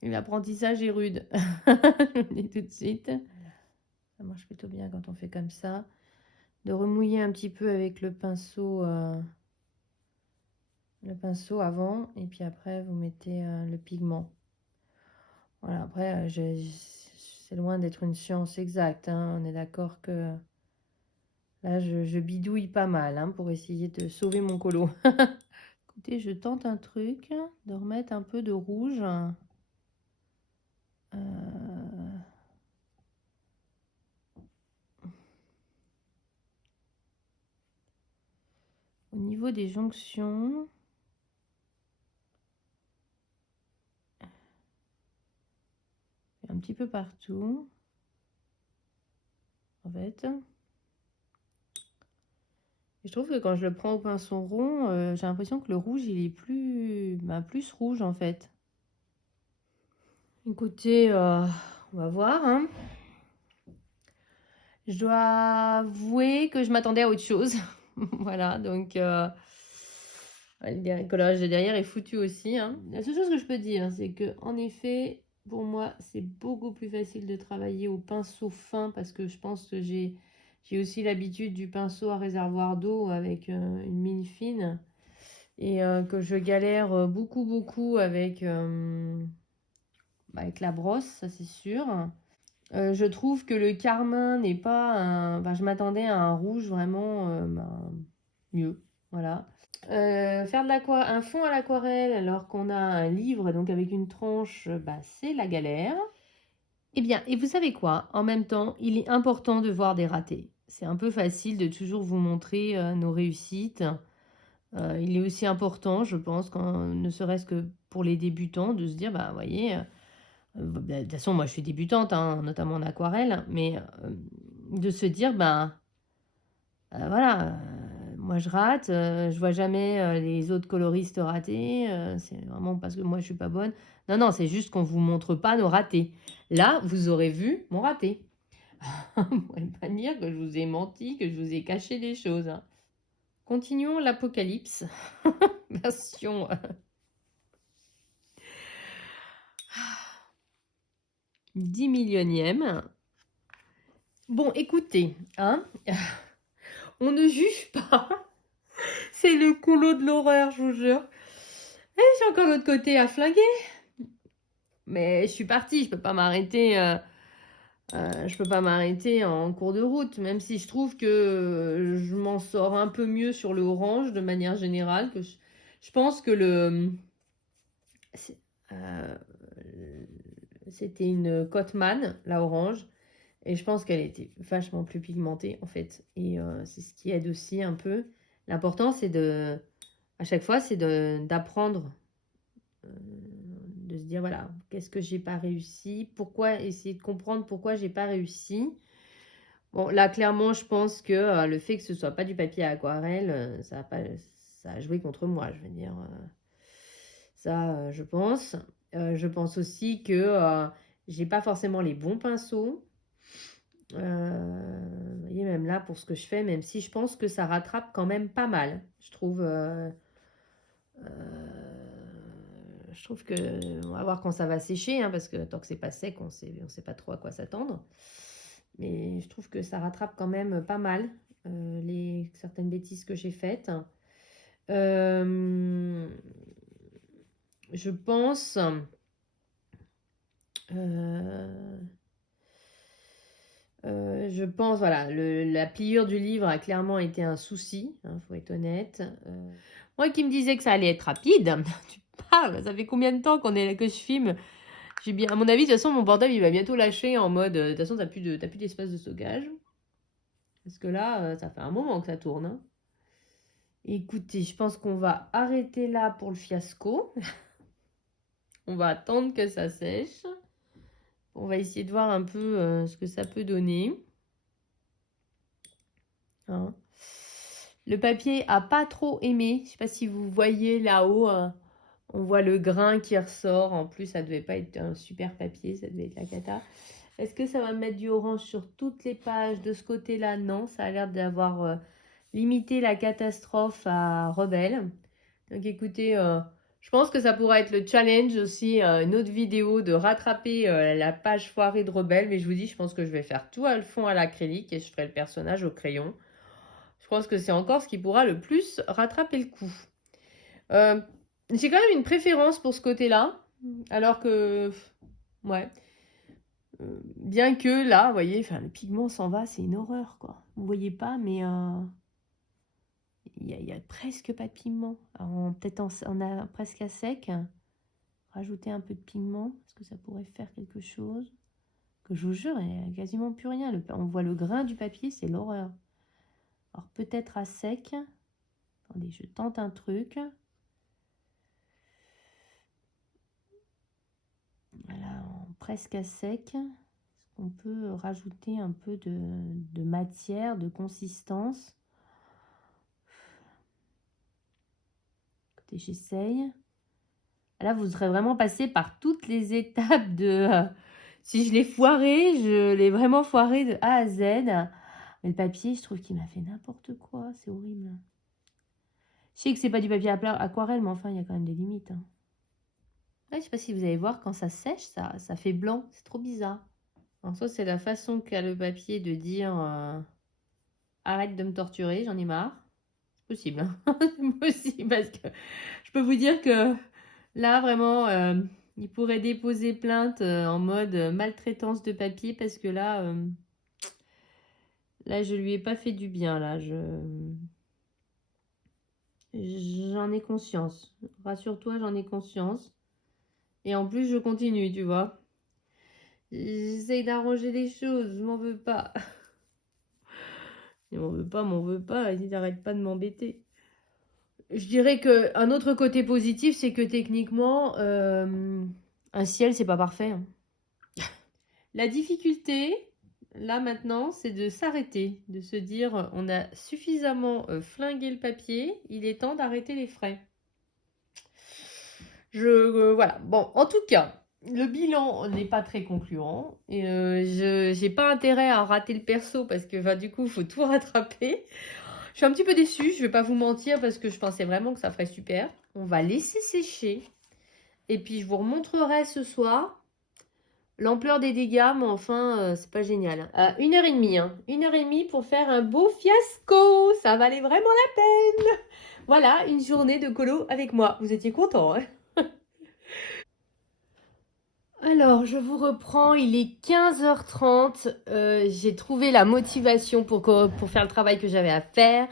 L'apprentissage est rude. Je le dis tout de suite. Ça marche plutôt bien quand on fait comme ça. De remouiller un petit peu avec le pinceau avant. Et puis après, vous mettez le pigment. Voilà, après, c'est loin d'être une science exacte, hein. On est d'accord que là, je bidouille pas mal, hein, pour essayer de sauver mon colo. Écoutez, je tente un truc, de remettre un peu de rouge. Au niveau des jonctions. Un petit peu partout. En fait. Et je trouve que quand je le prends au pinceau rond, j'ai l'impression que le rouge, il est plus rouge, en fait. Écoutez, on va voir, hein. Je dois avouer que je m'attendais à autre chose. Voilà, donc le collage de derrière est foutu aussi, hein. La seule chose que je peux dire, c'est que en effet, pour moi, c'est beaucoup plus facile de travailler au pinceau fin parce que je pense que j'ai aussi l'habitude du pinceau à réservoir d'eau avec une mine fine et que je galère beaucoup avec la brosse, ça c'est sûr. Je trouve que le carmin n'est pas un... je m'attendais à un rouge vraiment mieux. Voilà. Faire un fond à l'aquarelle alors qu'on a un livre donc avec une tranche, c'est la galère. Eh bien, et vous savez quoi? En même temps, il est important de voir des ratés. C'est un peu facile de toujours vous montrer nos réussites. Il est aussi important, je pense, ne serait-ce que pour les débutants, de se dire, vous voyez... de toute façon, moi, je suis débutante, hein, notamment en aquarelle, mais de se dire, voilà, moi, je rate, je vois jamais les autres coloristes rater, c'est vraiment parce que moi, je suis pas bonne. Non, non, c'est juste qu'on vous montre pas nos ratés. Là, vous aurez vu mon raté. Vous ne pourrez pas dire que je vous ai menti, que je vous ai caché des choses, hein. Continuons l'apocalypse, version 10 millionième. Bon, écoutez, hein, on ne juge pas. C'est le couloir de l'horreur, je vous jure. Et j'ai encore l'autre côté à flinguer. Mais je suis partie, je peux pas m'arrêter. Je peux pas m'arrêter en cours de route, même si je trouve que je m'en sors un peu mieux sur le orange de manière générale. Que je pense que c'était une Cotman, la orange, et je pense qu'elle était vachement plus pigmentée en fait. Et c'est ce qui aide aussi un peu. L'important, c'est à chaque fois, c'est d'apprendre, de se dire voilà, qu'est-ce que j'ai pas réussi, pourquoi, essayer de comprendre pourquoi j'ai pas réussi. Bon, là, clairement, je pense que le fait que ce soit pas du papier à aquarelle, ça a joué contre moi, je veux dire. Ça, je pense. Je pense aussi que j'ai pas forcément les bons pinceaux. Vous voyez, même là, pour ce que je fais, même si je pense que ça rattrape quand même pas mal. Je je trouve que on va voir quand ça va sécher, hein, parce que tant que c'est pas sec, on sait pas trop à quoi s'attendre. Mais je trouve que ça rattrape quand même pas mal certaines bêtises que j'ai faites. Je pense... voilà, la pliure du livre a clairement été un souci, hein, faut être honnête. Moi qui me disais que ça allait être rapide, tu parles, ça fait combien de temps que je filme? À mon avis, de toute façon, mon portable, il va bientôt lâcher en mode, de toute façon, t'as plus d'espace de stockage. Parce que là, ça fait un moment que ça tourne, hein. Écoutez, je pense qu'on va arrêter là pour le fiasco. On va attendre que ça sèche. On va essayer de voir un peu ce que ça peut donner. Hein. Le papier a pas trop aimé. Je sais pas si vous voyez là-haut, on voit le grain qui ressort. En plus, ça devait pas être un super papier, ça devait être la cata. Est-ce que ça va me mettre du orange sur toutes les pages de ce côté-là? Non, ça a l'air d'avoir limité la catastrophe à Rebelle. Donc écoutez, je pense que ça pourra être le challenge aussi, une autre vidéo de rattraper la page foirée de Rebelle. Mais je vous dis, je pense que je vais faire tout à le fond à l'acrylique et je ferai le personnage au crayon. Je pense que c'est encore ce qui pourra le plus rattraper le coup. J'ai quand même une préférence pour ce côté-là. Alors que... Ouais. Bien que là, vous voyez, le pigment s'en va, c'est une horreur, quoi. Vous voyez pas, mais il y a presque pas de pigment. Peut-être on a presque à sec. Rajouter un peu de pigment, est-ce que ça pourrait faire quelque chose? Que je vous jure, il n'y a quasiment plus rien. On voit le grain du papier, c'est l'horreur. Alors peut-être à sec. Attendez, je tente un truc. Voilà, presque à sec. Est-ce qu'on peut rajouter un peu de matière, de consistance? Écoutez, j'essaye. Là, vous serez vraiment passé par toutes les étapes de... si je l'ai foiré, je l'ai vraiment foiré de A à Z. Mais le papier, je trouve qu'il m'a fait n'importe quoi. C'est horrible. Je sais que c'est pas du papier aquarelle, mais enfin, il y a quand même des limites. Hein. Ouais, je sais pas si vous allez voir, quand ça sèche, ça fait blanc. C'est trop bizarre. En soi, c'est la façon qu'a le papier de dire arrête de me torturer, j'en ai marre. C'est possible. Hein. C'est possible parce que je peux vous dire que là, vraiment, il pourrait déposer plainte en mode maltraitance de papier parce que là, je lui ai pas fait du bien. Là, j'en ai conscience. Rassure-toi, j'en ai conscience. Et en plus, je continue, tu vois. J'essaye d'arranger les choses, je m'en veux pas. Il m'en veut pas, il n'arrête pas de m'embêter. Je dirais qu'un autre côté positif, c'est que techniquement, un ciel, c'est pas parfait. Hein. La difficulté, là maintenant, c'est de s'arrêter, de se dire on a suffisamment flingué le papier, il est temps d'arrêter les frais. Voilà. Bon, en tout cas, le bilan n'est pas très concluant. Et je n'ai pas intérêt à rater le perso parce que du coup, il faut tout rattraper. Je suis un petit peu déçue, je vais pas vous mentir, parce que je pensais vraiment que ça ferait super. On va laisser sécher. Et puis, je vous remontrerai ce soir l'ampleur des dégâts, mais enfin, c'est pas génial. 1h30, hein. 1h30 pour faire un beau fiasco. Ça valait vraiment la peine. Voilà, une journée de colo avec moi. Vous étiez contents, hein? Alors, je vous reprends, il est 15h30, j'ai trouvé la motivation pour faire le travail que j'avais à faire.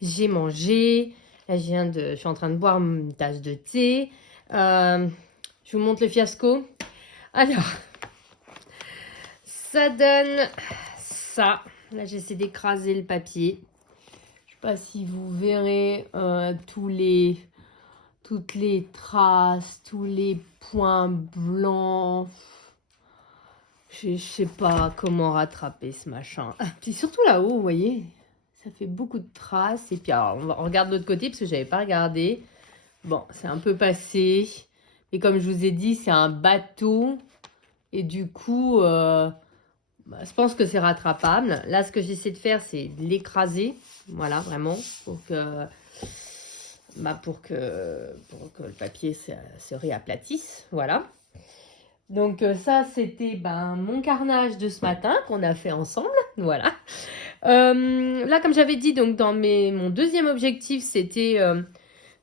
J'ai mangé, là je suis en train de boire une tasse de thé. Je vous montre le fiasco. Alors, ça donne ça. Là, j'essaie d'écraser le papier. Je sais pas si vous verrez toutes les traces, tous les points blancs. Je sais pas comment rattraper ce machin. Puis surtout là-haut, vous voyez, ça fait beaucoup de traces. Et puis alors, on regarde de l'autre côté parce que j'avais pas regardé. Bon, c'est un peu passé. Et comme je vous ai dit, c'est un bateau. Et du coup, je pense que c'est rattrapable. Là, ce que j'essaie de faire, c'est de l'écraser. Voilà, vraiment. Pour que pour que le papier se réaplatisse, voilà. Donc ça, c'était mon carnage de ce matin qu'on a fait ensemble, voilà. Là, comme j'avais dit, donc dans mon deuxième objectif, c'était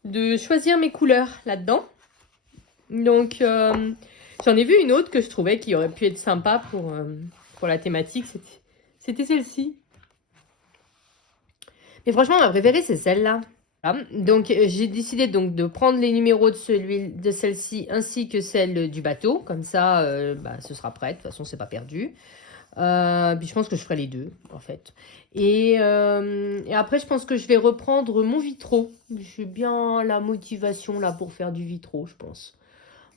de choisir mes couleurs là-dedans. Donc, j'en ai vu une autre que je trouvais qui aurait pu être sympa pour la thématique. C'était celle-ci. Mais franchement, ma préférée, c'est celle-là. Voilà. Donc, j'ai décidé donc de prendre les numéros de celle-ci ainsi que celle du bateau. Comme ça, ce sera prêt. De toute façon, c'est pas perdu. Puis je pense que je ferai les deux, en fait. Et après, je pense que je vais reprendre mon vitro. J'ai bien la motivation là pour faire du vitro, je pense.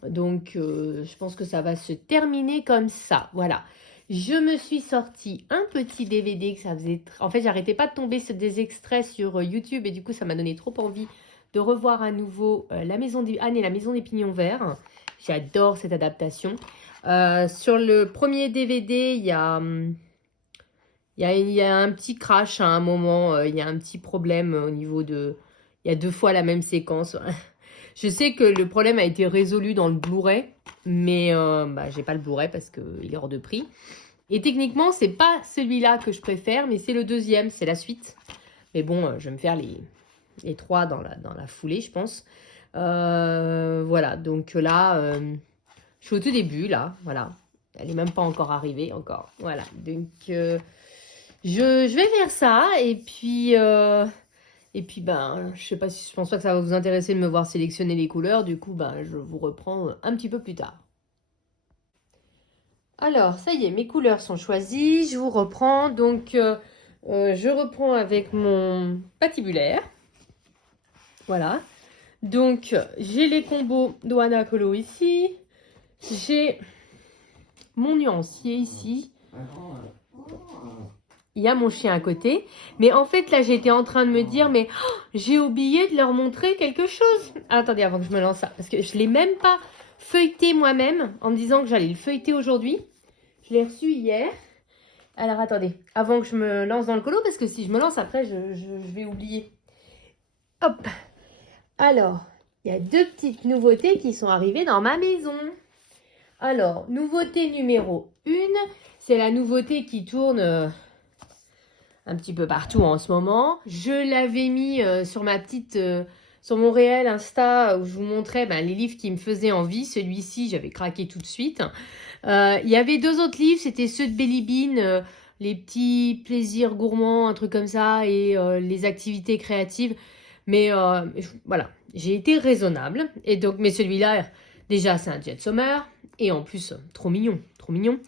Donc, je pense que ça va se terminer comme ça. Voilà. Je me suis sorti un petit DVD que ça faisait... En fait, j'arrêtais pas de tomber sur des extraits sur YouTube et du coup, ça m'a donné trop envie de revoir à nouveau La Maison des Anne et la Maison des Pignons Verts. J'adore cette adaptation. Sur le premier DVD, il y a un petit crash à un moment. Il y a un petit problème au niveau de... Il y a 2 fois la même séquence. Je sais que le problème a été résolu dans le Blu-ray, mais j'ai pas le Blu-ray parce qu'il est hors de prix. Et techniquement, c'est pas celui-là que je préfère, mais c'est le deuxième, c'est la suite. Mais bon, je vais me faire les 3 dans la foulée, je pense. Voilà, donc là, je suis au tout début, là, voilà. Elle est même pas encore arrivée, encore. Voilà, donc je vais faire ça, et puis... je sais pas si je pense pas que ça va vous intéresser de me voir sélectionner les couleurs. Du coup, je vous reprends un petit peu plus tard. Alors, ça y est, mes couleurs sont choisies. Je vous reprends. Donc, je reprends avec mon patibulaire. Voilà. Donc, j'ai les combos Doana Colo ici. J'ai mon nuancier ici. Il y a mon chien à côté. Mais en fait, là, j'étais en train de me dire, mais j'ai oublié de leur montrer quelque chose. Ah, attendez, avant que je me lance ça. Parce que je ne l'ai même pas feuilleté moi-même en me disant que j'allais le feuilleter aujourd'hui. Je l'ai reçu hier. Alors, attendez, avant que je me lance dans le colo, parce que si je me lance après, je vais oublier. Hop. Alors, il y a 2 petites nouveautés qui sont arrivées dans ma maison. Alors, nouveauté numéro 1, c'est la nouveauté qui tourne... un petit peu partout en ce moment. Je l'avais mis sur mon réel Insta où je vous montrais les livres qui me faisaient envie. Celui-ci, j'avais craqué tout de suite. Il y avait 2 autres livres, c'était ceux de Belly Bean, les petits plaisirs gourmands, un truc comme ça, et les activités créatives. Mais voilà, j'ai été raisonnable. Et donc, mais celui-là, déjà, c'est un Jet Summer. Et en plus, trop mignon, trop mignon.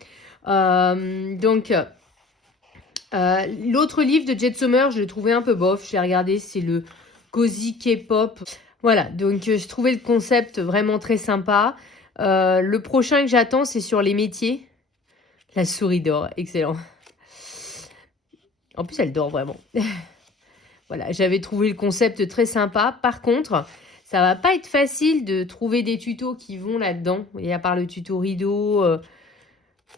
L'autre livre de Jet Summer, je l'ai trouvé un peu bof. Je l'ai regardé, c'est le Cozy K-pop. Voilà, donc je trouvais le concept vraiment très sympa. Le prochain que j'attends, c'est sur les métiers. La souris dort, excellent. En plus, elle dort vraiment. Voilà, j'avais trouvé le concept très sympa. Par contre, ça va pas être facile de trouver des tutos qui vont là-dedans. Et à part le tuto rideau,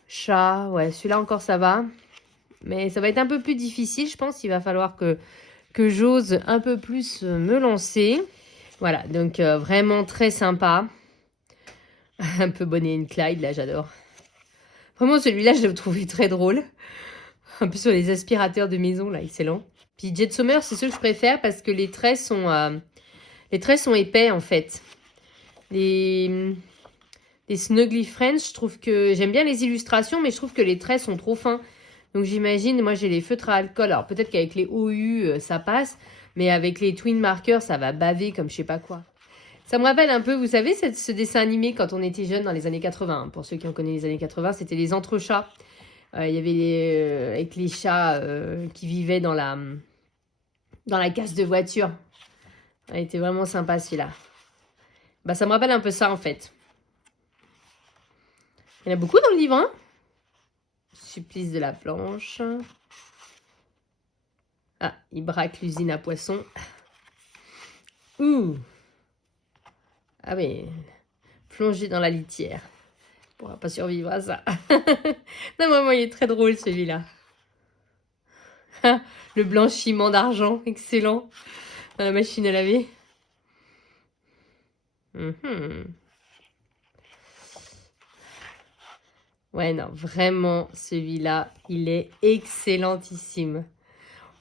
chat, ouais, celui-là encore ça va. Mais ça va être un peu plus difficile, je pense. Il va falloir que j'ose un peu plus me lancer. Voilà, donc vraiment très sympa. Un peu Bonnie and Clyde, là, j'adore. Vraiment, celui-là, je l'ai trouvé très drôle. Un peu sur les aspirateurs de maison, là, excellent. Puis Jet Summer, c'est ceux que je préfère parce que les traits sont épais, en fait. Les Snuggly Friends, je trouve que... J'aime bien les illustrations, mais je trouve que les traits sont trop fins. Donc j'imagine, moi j'ai les feutres à alcool. Alors peut-être qu'avec les OU, ça passe. Mais avec les Twin Markers, ça va baver comme je sais pas quoi. Ça me rappelle un peu, vous savez, ce dessin animé quand on était jeune dans les années 80. Pour ceux qui ont connu les années 80, c'était les Entrechats. Il y avait avec les chats qui vivaient dans la case de voiture. Il était vraiment sympa celui-là. Ça me rappelle un peu ça en fait. Il y en a beaucoup dans le livre, hein? Supplice de la planche. Ah, il braque l'usine à poissons. Ouh! Ah mais, plongé dans la litière. On pourra pas survivre à ça. Non, vraiment, il est très drôle celui-là. Le blanchiment d'argent, excellent. Dans la machine à laver. Mhm. Ouais, non, vraiment, celui-là, il est excellentissime.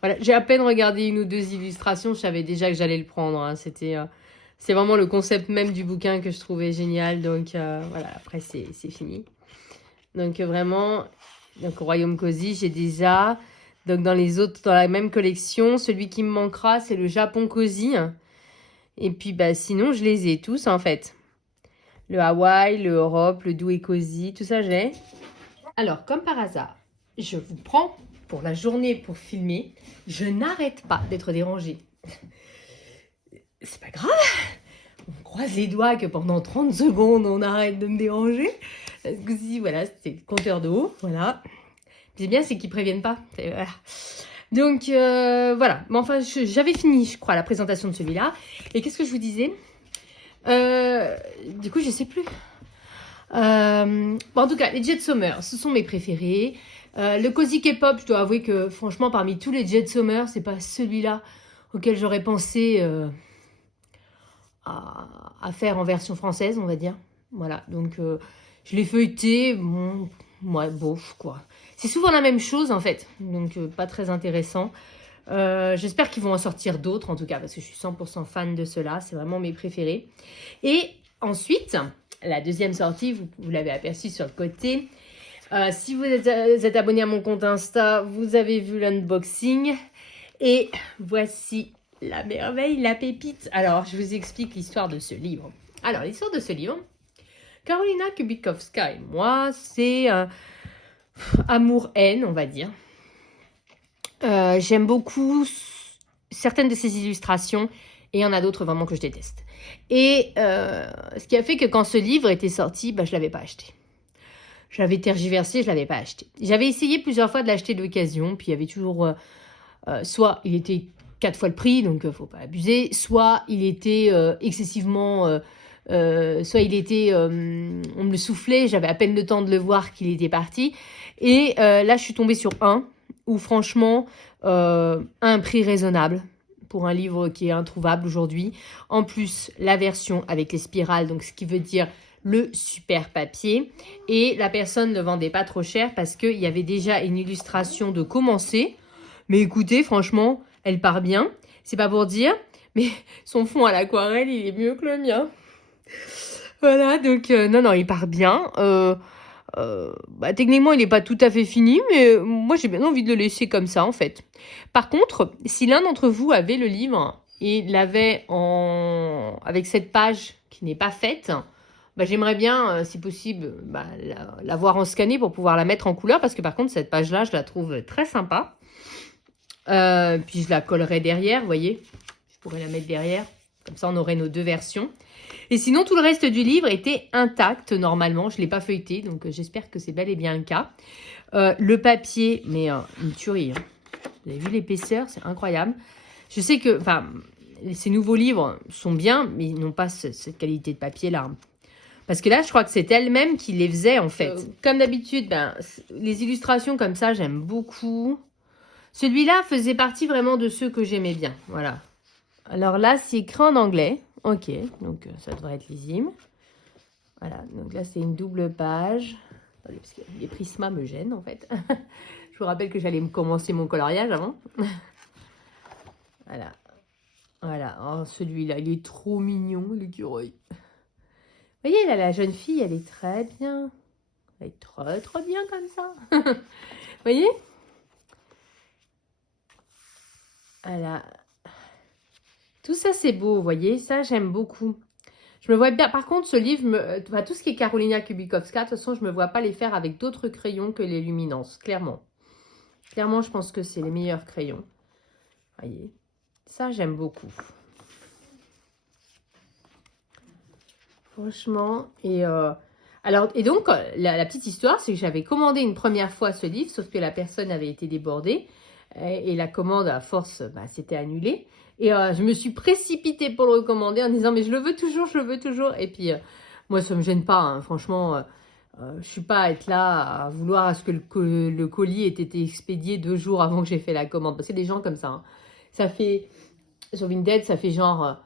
Voilà, j'ai à peine regardé une ou deux illustrations, je savais déjà que j'allais le prendre. Hein. C'est vraiment le concept même du bouquin que je trouvais génial. Donc voilà, après c'est fini. Donc vraiment, donc au Royaume Cozy, j'ai déjà. Donc dans les autres, dans la même collection, celui qui me manquera, c'est le Japon Cozy. Et puis bah sinon, je les ai tous en fait. Le Hawaï, le Europe, le Doux et Cozy, tout ça j'ai. Alors, comme par hasard, je vous prends pour la journée pour filmer. Je n'arrête pas d'être dérangée. C'est pas grave. On croise les doigts que pendant 30 secondes, on arrête de me déranger. Parce que si, voilà, c'était le compteur d'eau. Voilà. Puis c'est bien, c'est qu'ils préviennent pas. Voilà. Donc, voilà. Mais enfin, j'avais fini, je crois, la présentation de celui-là. Et qu'est-ce que je vous disais Du coup, je sais plus. Bon, en tout cas, les Jet Summer, ce sont mes préférés. Le Cozy K-pop, je dois avouer que franchement, parmi tous les Jet Summer, c'est pas celui-là auquel j'aurais pensé à faire en version française, on va dire. Voilà, donc je l'ai feuilleté, bon, ouais, bof, quoi. C'est souvent la même chose, en fait, donc pas très intéressant. J'espère qu'ils vont en sortir d'autres, en tout cas, parce que je suis 100% fan de ceux-là, c'est vraiment mes préférés. Et ensuite, la deuxième sortie, vous l'avez aperçu sur le côté. Si vous êtes abonné à mon compte Insta, vous avez vu l'unboxing. Et voici la merveille, la pépite. Alors, je vous explique l'histoire de ce livre. Alors, l'histoire de ce livre, Karolina Kubikowska et moi, c'est amour-haine, on va dire. J'aime beaucoup certaines de ses illustrations et il y en a d'autres vraiment que je déteste. Et ce qui a fait que quand ce livre était sorti, bah, je ne l'avais pas acheté. J'avais tergiversé, je ne l'avais pas acheté. J'avais essayé plusieurs fois de l'acheter d'occasion, puis il y avait toujours... soit il était 4 fois le prix, donc il ne faut pas abuser, soit il était excessivement... soit il était... on me le soufflait, j'avais à peine le temps de le voir qu'il était parti. Et là, je suis tombée sur un, où franchement, un prix raisonnable pour un livre qui est introuvable aujourd'hui. En plus, la version avec les spirales, donc ce qui veut dire le super papier. Et la personne ne vendait pas trop cher parce qu'il y avait déjà une illustration de commencer. Mais écoutez, franchement, elle part bien. C'est pas pour dire, mais son fond à l'aquarelle, il est mieux que le mien. Voilà, donc non, il part bien. Bah, techniquement, il n'est pas tout à fait fini, mais moi, j'ai bien envie de le laisser comme ça, en fait. Par contre, si l'un d'entre vous avait le livre et l'avait avec cette page qui n'est pas faite, bah, j'aimerais bien, si possible, bah, la voir en scanner pour pouvoir la mettre en couleur, parce que par contre, cette page-là, je la trouve très sympa. Puis je la collerai derrière, vous voyez. Je pourrais la mettre derrière. Comme ça, on aurait nos deux versions. Et sinon, tout le reste du livre était intact normalement. Je ne l'ai pas feuilleté, donc j'espère que c'est bel et bien le cas. Le papier, mais une tuerie. Hein. Vous avez vu l'épaisseur, c'est incroyable. Je sais que ces nouveaux livres sont bien, mais ils n'ont pas cette qualité de papier-là. Parce que là, je crois que c'est elle-même qui les faisait, en fait. Comme d'habitude, les illustrations comme ça, j'aime beaucoup. Celui-là faisait partie vraiment de ceux que j'aimais bien. Voilà. Alors là, c'est écrit en anglais. Ok, donc ça devrait être lisible. Voilà, donc là, c'est une double page. Attendez, parce que les prismas me gênent, en fait. Je vous rappelle que j'allais commencer mon coloriage avant. Voilà. Voilà, oh, celui-là, il est trop mignon, l'écureuil. Vous voyez, là, la jeune fille, elle est très bien. Elle est très, très bien comme ça. Vous voyez? Voilà. Tout ça, c'est beau, vous voyez. Ça, j'aime beaucoup. Je me vois bien. Par contre, ce livre, tout ce qui est Karolina Kubikowska, de toute façon, je ne me vois pas les faire avec d'autres crayons que les Luminance, clairement. Clairement, je pense que c'est les meilleurs crayons. Vous voyez. Ça, j'aime beaucoup. Franchement. Et donc, la petite histoire, c'est que j'avais commandé une première fois ce livre, sauf que la personne avait été débordée. Et la commande, à force, s'était annulée. Et je me suis précipitée pour le recommander en disant, mais je le veux toujours, je le veux toujours. Et puis, moi, ça ne me gêne pas. Hein. Franchement, je ne suis pas à être là à vouloir à ce que le colis ait été expédié 2 jours avant que j'ai fait la commande. Parce que c'est des gens comme ça. Hein. Ça fait, sur Vinted, ça fait genre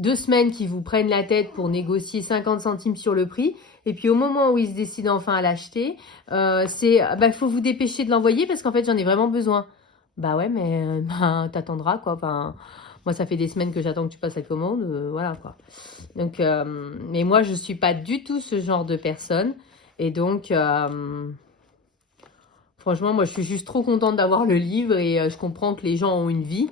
2 semaines qu'ils vous prennent la tête pour négocier 50 centimes sur le prix. Et puis au moment où ils se décident enfin à l'acheter, il faut vous dépêcher de l'envoyer parce qu'en fait j'en ai vraiment besoin. Bah ouais, mais t'attendras quoi. Enfin, moi ça fait des semaines que j'attends que tu passes la commande, voilà quoi. Donc, mais moi je suis pas du tout ce genre de personne. Et donc, franchement, moi je suis juste trop contente d'avoir le livre et je comprends que les gens ont une vie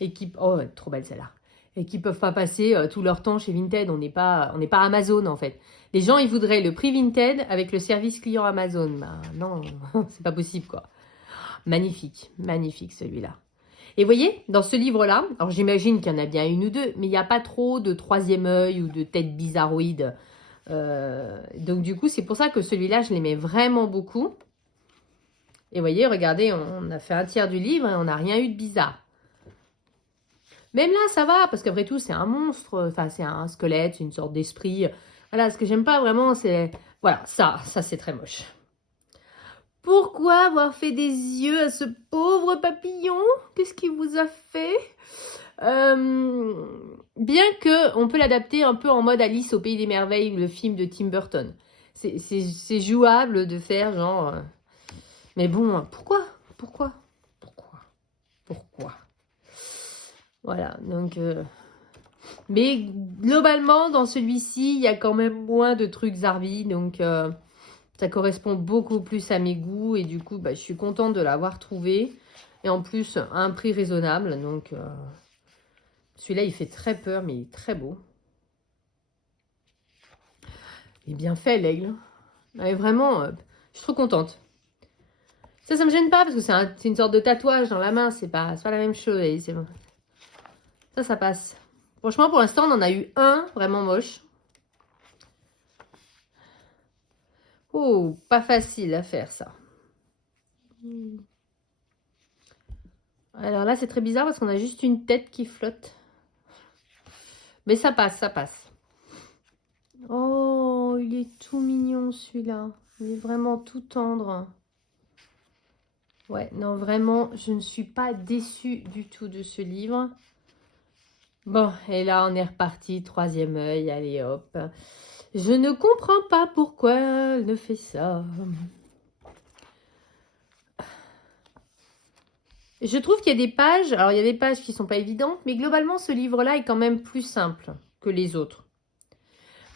et qui... Oh, trop belle celle-là. Et qui peuvent pas passer tout leur temps chez Vinted. On n'est pas Amazon en fait. Les gens, ils voudraient le prix Vinted avec le service client Amazon. Bah non, c'est pas possible quoi. Magnifique, magnifique celui-là. Et vous voyez, dans ce livre-là, alors j'imagine qu'il y en a bien une ou deux, mais il n'y a pas trop de troisième œil ou de tête bizarroïde. Donc du coup, c'est pour ça que celui-là, je l'aimais vraiment beaucoup. Et vous voyez, regardez, on a fait un tiers du livre et on n'a rien eu de bizarre. Même là, ça va, parce qu'après tout, c'est un monstre, enfin, c'est un squelette, c'est une sorte d'esprit. Voilà, ce que j'aime pas vraiment, c'est... Voilà, ça c'est très moche. Pourquoi avoir fait des yeux à ce pauvre papillon? Qu'est-ce qu'il vous a fait? Bien que on peut l'adapter un peu en mode Alice au Pays des Merveilles, le film de Tim Burton. C'est jouable de faire genre... Mais bon, pourquoi? Voilà, donc... Mais globalement, dans celui-ci, il y a quand même moins de trucs Zarbi, donc ça correspond beaucoup plus à mes goûts. Et du coup, je suis contente de l'avoir trouvé. Et en plus, à un prix raisonnable. Donc, celui-là, il fait très peur, mais il est très beau. Il est bien fait, l'aigle. Ouais, vraiment, je suis trop contente. Ça me gêne pas, parce que c'est une sorte de tatouage dans la main. C'est pas la même chose. Ça passe. Franchement, pour l'instant, on en a eu un vraiment moche. Oh, pas facile à faire, ça. Alors là, c'est très bizarre parce qu'on a juste une tête qui flotte. Mais ça passe. Oh, il est tout mignon, celui-là. Il est vraiment tout tendre. Ouais, non, vraiment, je ne suis pas déçue du tout de ce livre. Bon, et là, on est reparti. 3e œil, allez, hop. Je ne comprends pas pourquoi elle ne fait ça. Je trouve qu'il y a des pages, alors il y a des pages qui sont pas évidentes, mais globalement, ce livre-là est quand même plus simple que les autres.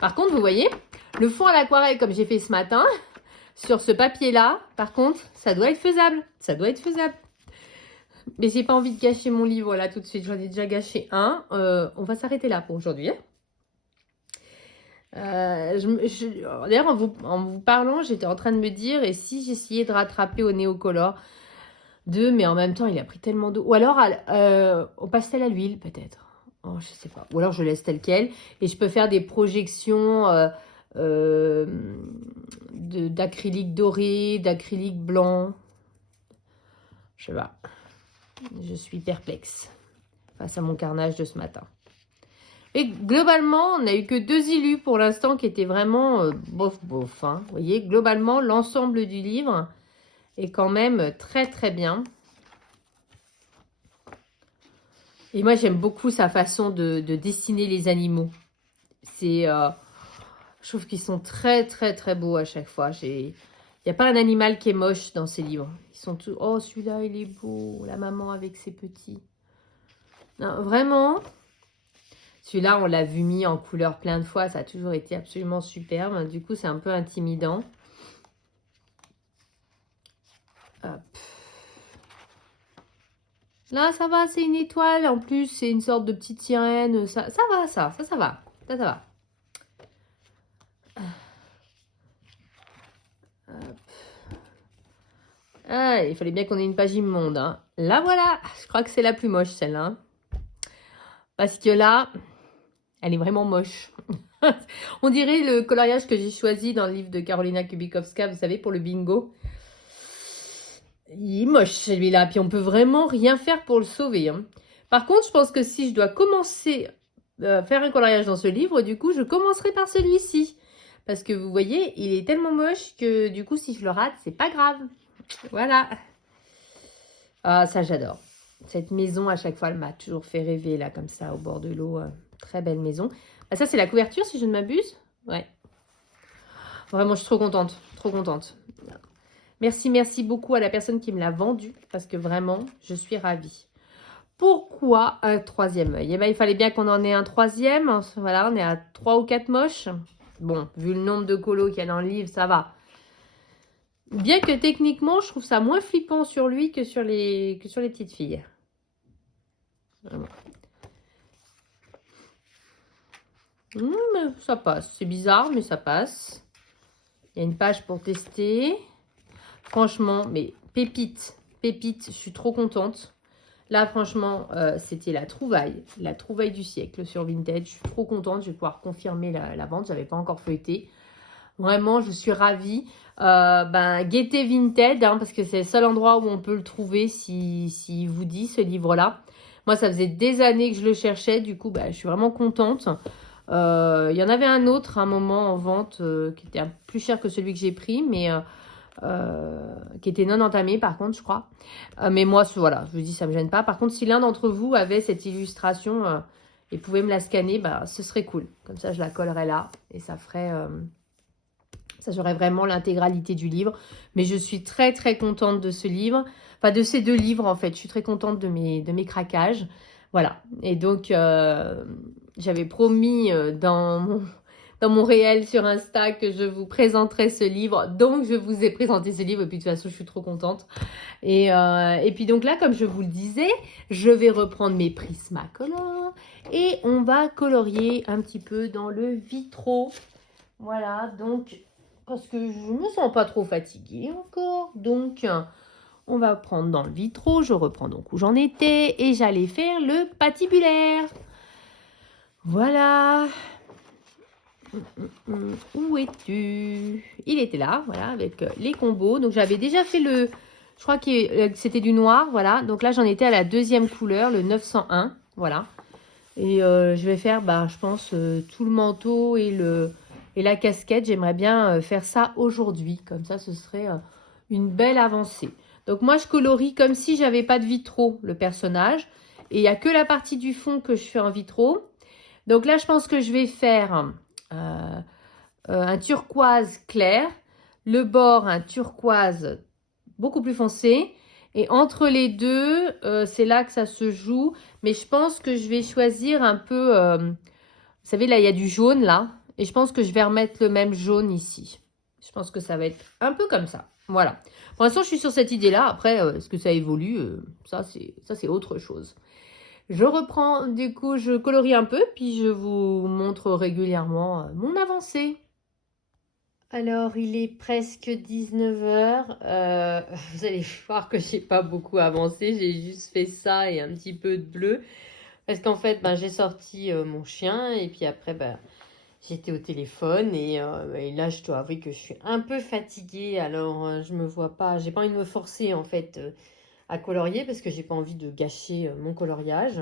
Par contre, vous voyez, le fond à l'aquarelle, comme j'ai fait ce matin, sur ce papier-là, par contre, ça doit être faisable. Mais j'ai pas envie de gâcher mon livre là tout de suite. J'en ai déjà gâché un. On va s'arrêter là pour aujourd'hui. D'ailleurs, en vous parlant, j'étais en train de me dire, et si j'essayais de rattraper au Néocolor 2, mais en même temps, il a pris tellement d'eau. Ou alors au pastel à l'huile, peut-être. Oh, je sais pas. Ou alors je laisse tel quel. Et je peux faire des projections d'acrylique doré, d'acrylique blanc. Je sais pas. Je suis perplexe face à mon carnage de ce matin. Et globalement, on n'a eu que 2 illus pour l'instant qui étaient vraiment bof. Hein. Vous voyez, globalement, l'ensemble du livre est quand même très bien. Et moi, j'aime beaucoup sa façon de dessiner les animaux. Je trouve qu'ils sont très beaux à chaque fois. Il n'y a pas un animal qui est moche dans ces livres. Ils sont tous... Oh, celui-là, il est beau. La maman avec ses petits. Non, vraiment. Celui-là, on l'a vu mis en couleur plein de fois. Ça a toujours été absolument superbe. Du coup, c'est un peu intimidant. Hop. Là, ça va, c'est une étoile. En plus, c'est une sorte de petite sirène. Ça va, ça va. Ça va. Ah, il fallait bien qu'on ait une page immonde. Hein. Là, voilà. Je crois que c'est la plus moche, celle-là. Hein. Parce que là, elle est vraiment moche. On dirait le coloriage que j'ai choisi dans le livre de Karolina Kubikowska, vous savez, pour le bingo. Il est moche, celui-là. Puis on peut vraiment rien faire pour le sauver. Hein. Par contre, je pense que si je dois commencer à faire un coloriage dans ce livre, du coup, je commencerai par celui-ci. Parce que vous voyez, il est tellement moche que du coup, si je le rate, c'est pas grave. Voilà. Ah, ça, j'adore. Cette maison, à chaque fois, elle m'a toujours fait rêver, là, comme ça, au bord de l'eau. très belle maison. Ah, ça, c'est la couverture, si je ne m'abuse. Ouais. Vraiment, je suis trop contente. Trop contente. Merci beaucoup à la personne qui me l'a vendu. Parce que vraiment, je suis ravie. Pourquoi un troisième œil? Eh bien, il fallait bien qu'on en ait un troisième. Voilà, on est à 3 ou 4 moches. Bon, vu le nombre de colos qu'il y a dans le livre, ça va. Bien que techniquement, je trouve ça moins flippant sur lui que sur les petites filles. Voilà. Ça passe. C'est bizarre, mais ça passe. Il y a une page pour tester. Franchement, mais pépite. Pépite, je suis trop contente. Là, franchement, c'était la trouvaille du siècle sur Vinted. Je suis trop contente. Je vais pouvoir confirmer la vente. Je n'avais pas encore feuilleté. Vraiment, je suis ravie. Guettez Vinted, hein, parce que c'est le seul endroit où on peut le trouver si vous dit ce livre-là. Moi, ça faisait des années que je le cherchais. Du coup, je suis vraiment contente. Il y en avait un autre à un moment en vente qui était un plus cher que celui que j'ai pris, mais qui était non entamé par contre, je crois. Mais moi, voilà, je vous dis, ça ne me gêne pas. Par contre, si l'un d'entre vous avait cette illustration et pouvait me la scanner, ce serait cool. Comme ça, je la collerais là et ça ferait... ça, j'aurais vraiment l'intégralité du livre. Mais je suis très, très contente de ce livre. Enfin, de ces deux livres, en fait. Je suis très contente de mes craquages. Voilà. Et donc, j'avais promis dans mon réel sur Insta que je vous présenterais ce livre. Donc, je vous ai présenté ce livre. Et puis, de toute façon, je suis trop contente. Et puis, donc là, comme je vous le disais, je vais reprendre mes Prismacolor. Et on va colorier un petit peu dans le vitraux. Voilà, donc... parce que je ne me sens pas trop fatiguée encore. Donc, on va prendre dans le vitraux. Je reprends donc où j'en étais. Et j'allais faire le patibulaire. Voilà. Où es-tu? Il était là, voilà, avec les combos. Donc, j'avais déjà fait le... je crois que c'était du noir, voilà. Donc là, j'en étais à la deuxième couleur, le 901. Voilà. Et je vais faire, je pense, tout le manteau et la casquette. J'aimerais bien faire ça aujourd'hui. Comme ça, ce serait une belle avancée. Donc moi, je colorie comme si j'avais pas de vitraux, le personnage. Et il n'y a que la partie du fond que je fais en vitraux. Donc là, je pense que je vais faire un turquoise clair. Le bord, un turquoise beaucoup plus foncé. Et entre les deux, c'est là que ça se joue. Mais je pense que je vais choisir un peu... vous savez, là, il y a du jaune, là. Et je pense que je vais remettre le même jaune ici. Je pense que ça va être un peu comme ça. Voilà. Pour l'instant, je suis sur cette idée-là. Après, est-ce que ça évolue? Ça, c'est autre chose. Je reprends, du coup, je colorie un peu. Puis, je vous montre régulièrement mon avancée. Alors, il est presque 19h. Vous allez voir que j'ai pas beaucoup avancé. J'ai juste fait ça et un petit peu de bleu. Parce qu'en fait, j'ai sorti mon chien et puis après, j'étais au téléphone et là, je dois avouer que je suis un peu fatiguée. Alors, je me vois pas, j'ai pas envie de me forcer en fait à colorier parce que j'ai pas envie de gâcher mon coloriage.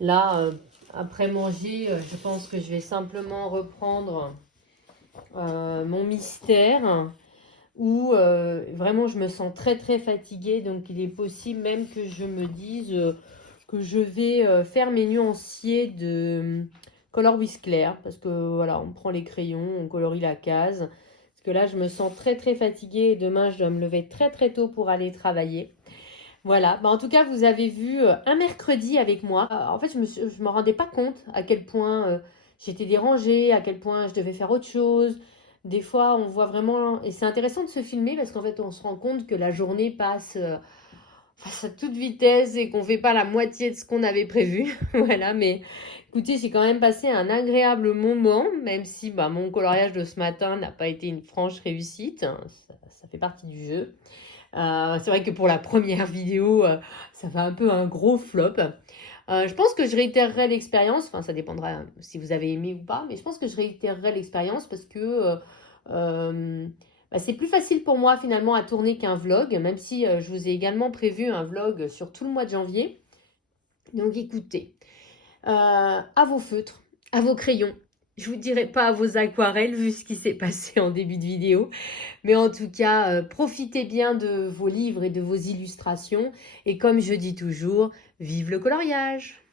Là, après manger, je pense que je vais simplement reprendre mon mystère où vraiment je me sens très très fatiguée. Donc, il est possible même que je me dise... que je vais faire mes nuanciers de Color with Claire. Parce que voilà, on prend les crayons, on colorie la case. Parce que là, je me sens très très fatiguée. Et demain, je dois me lever très très tôt pour aller travailler. Voilà, en tout cas, vous avez vu un mercredi avec moi. En fait, je me rendais pas compte à quel point j'étais dérangée, à quel point je devais faire autre chose. Des fois, on voit vraiment... Et c'est intéressant de se filmer parce qu'en fait, on se rend compte que la journée passe... à toute vitesse et qu'on fait pas la moitié de ce qu'on avait prévu. Voilà, mais écoutez, j'ai quand même passé un agréable moment, même si mon coloriage de ce matin n'a pas été une franche réussite. Ça fait partie du jeu. C'est vrai que pour la première vidéo, ça fait un peu un gros flop. Je pense que je réitérerai l'expérience. Enfin, ça dépendra si vous avez aimé ou pas, mais je pense que je réitérerai l'expérience parce que... c'est plus facile pour moi finalement à tourner qu'un vlog, même si je vous ai également prévu un vlog sur tout le mois de janvier. Donc écoutez, à vos feutres, à vos crayons. Je vous dirai pas à vos aquarelles vu ce qui s'est passé en début de vidéo. Mais en tout cas, profitez bien de vos livres et de vos illustrations. Et comme je dis toujours, vive le coloriage!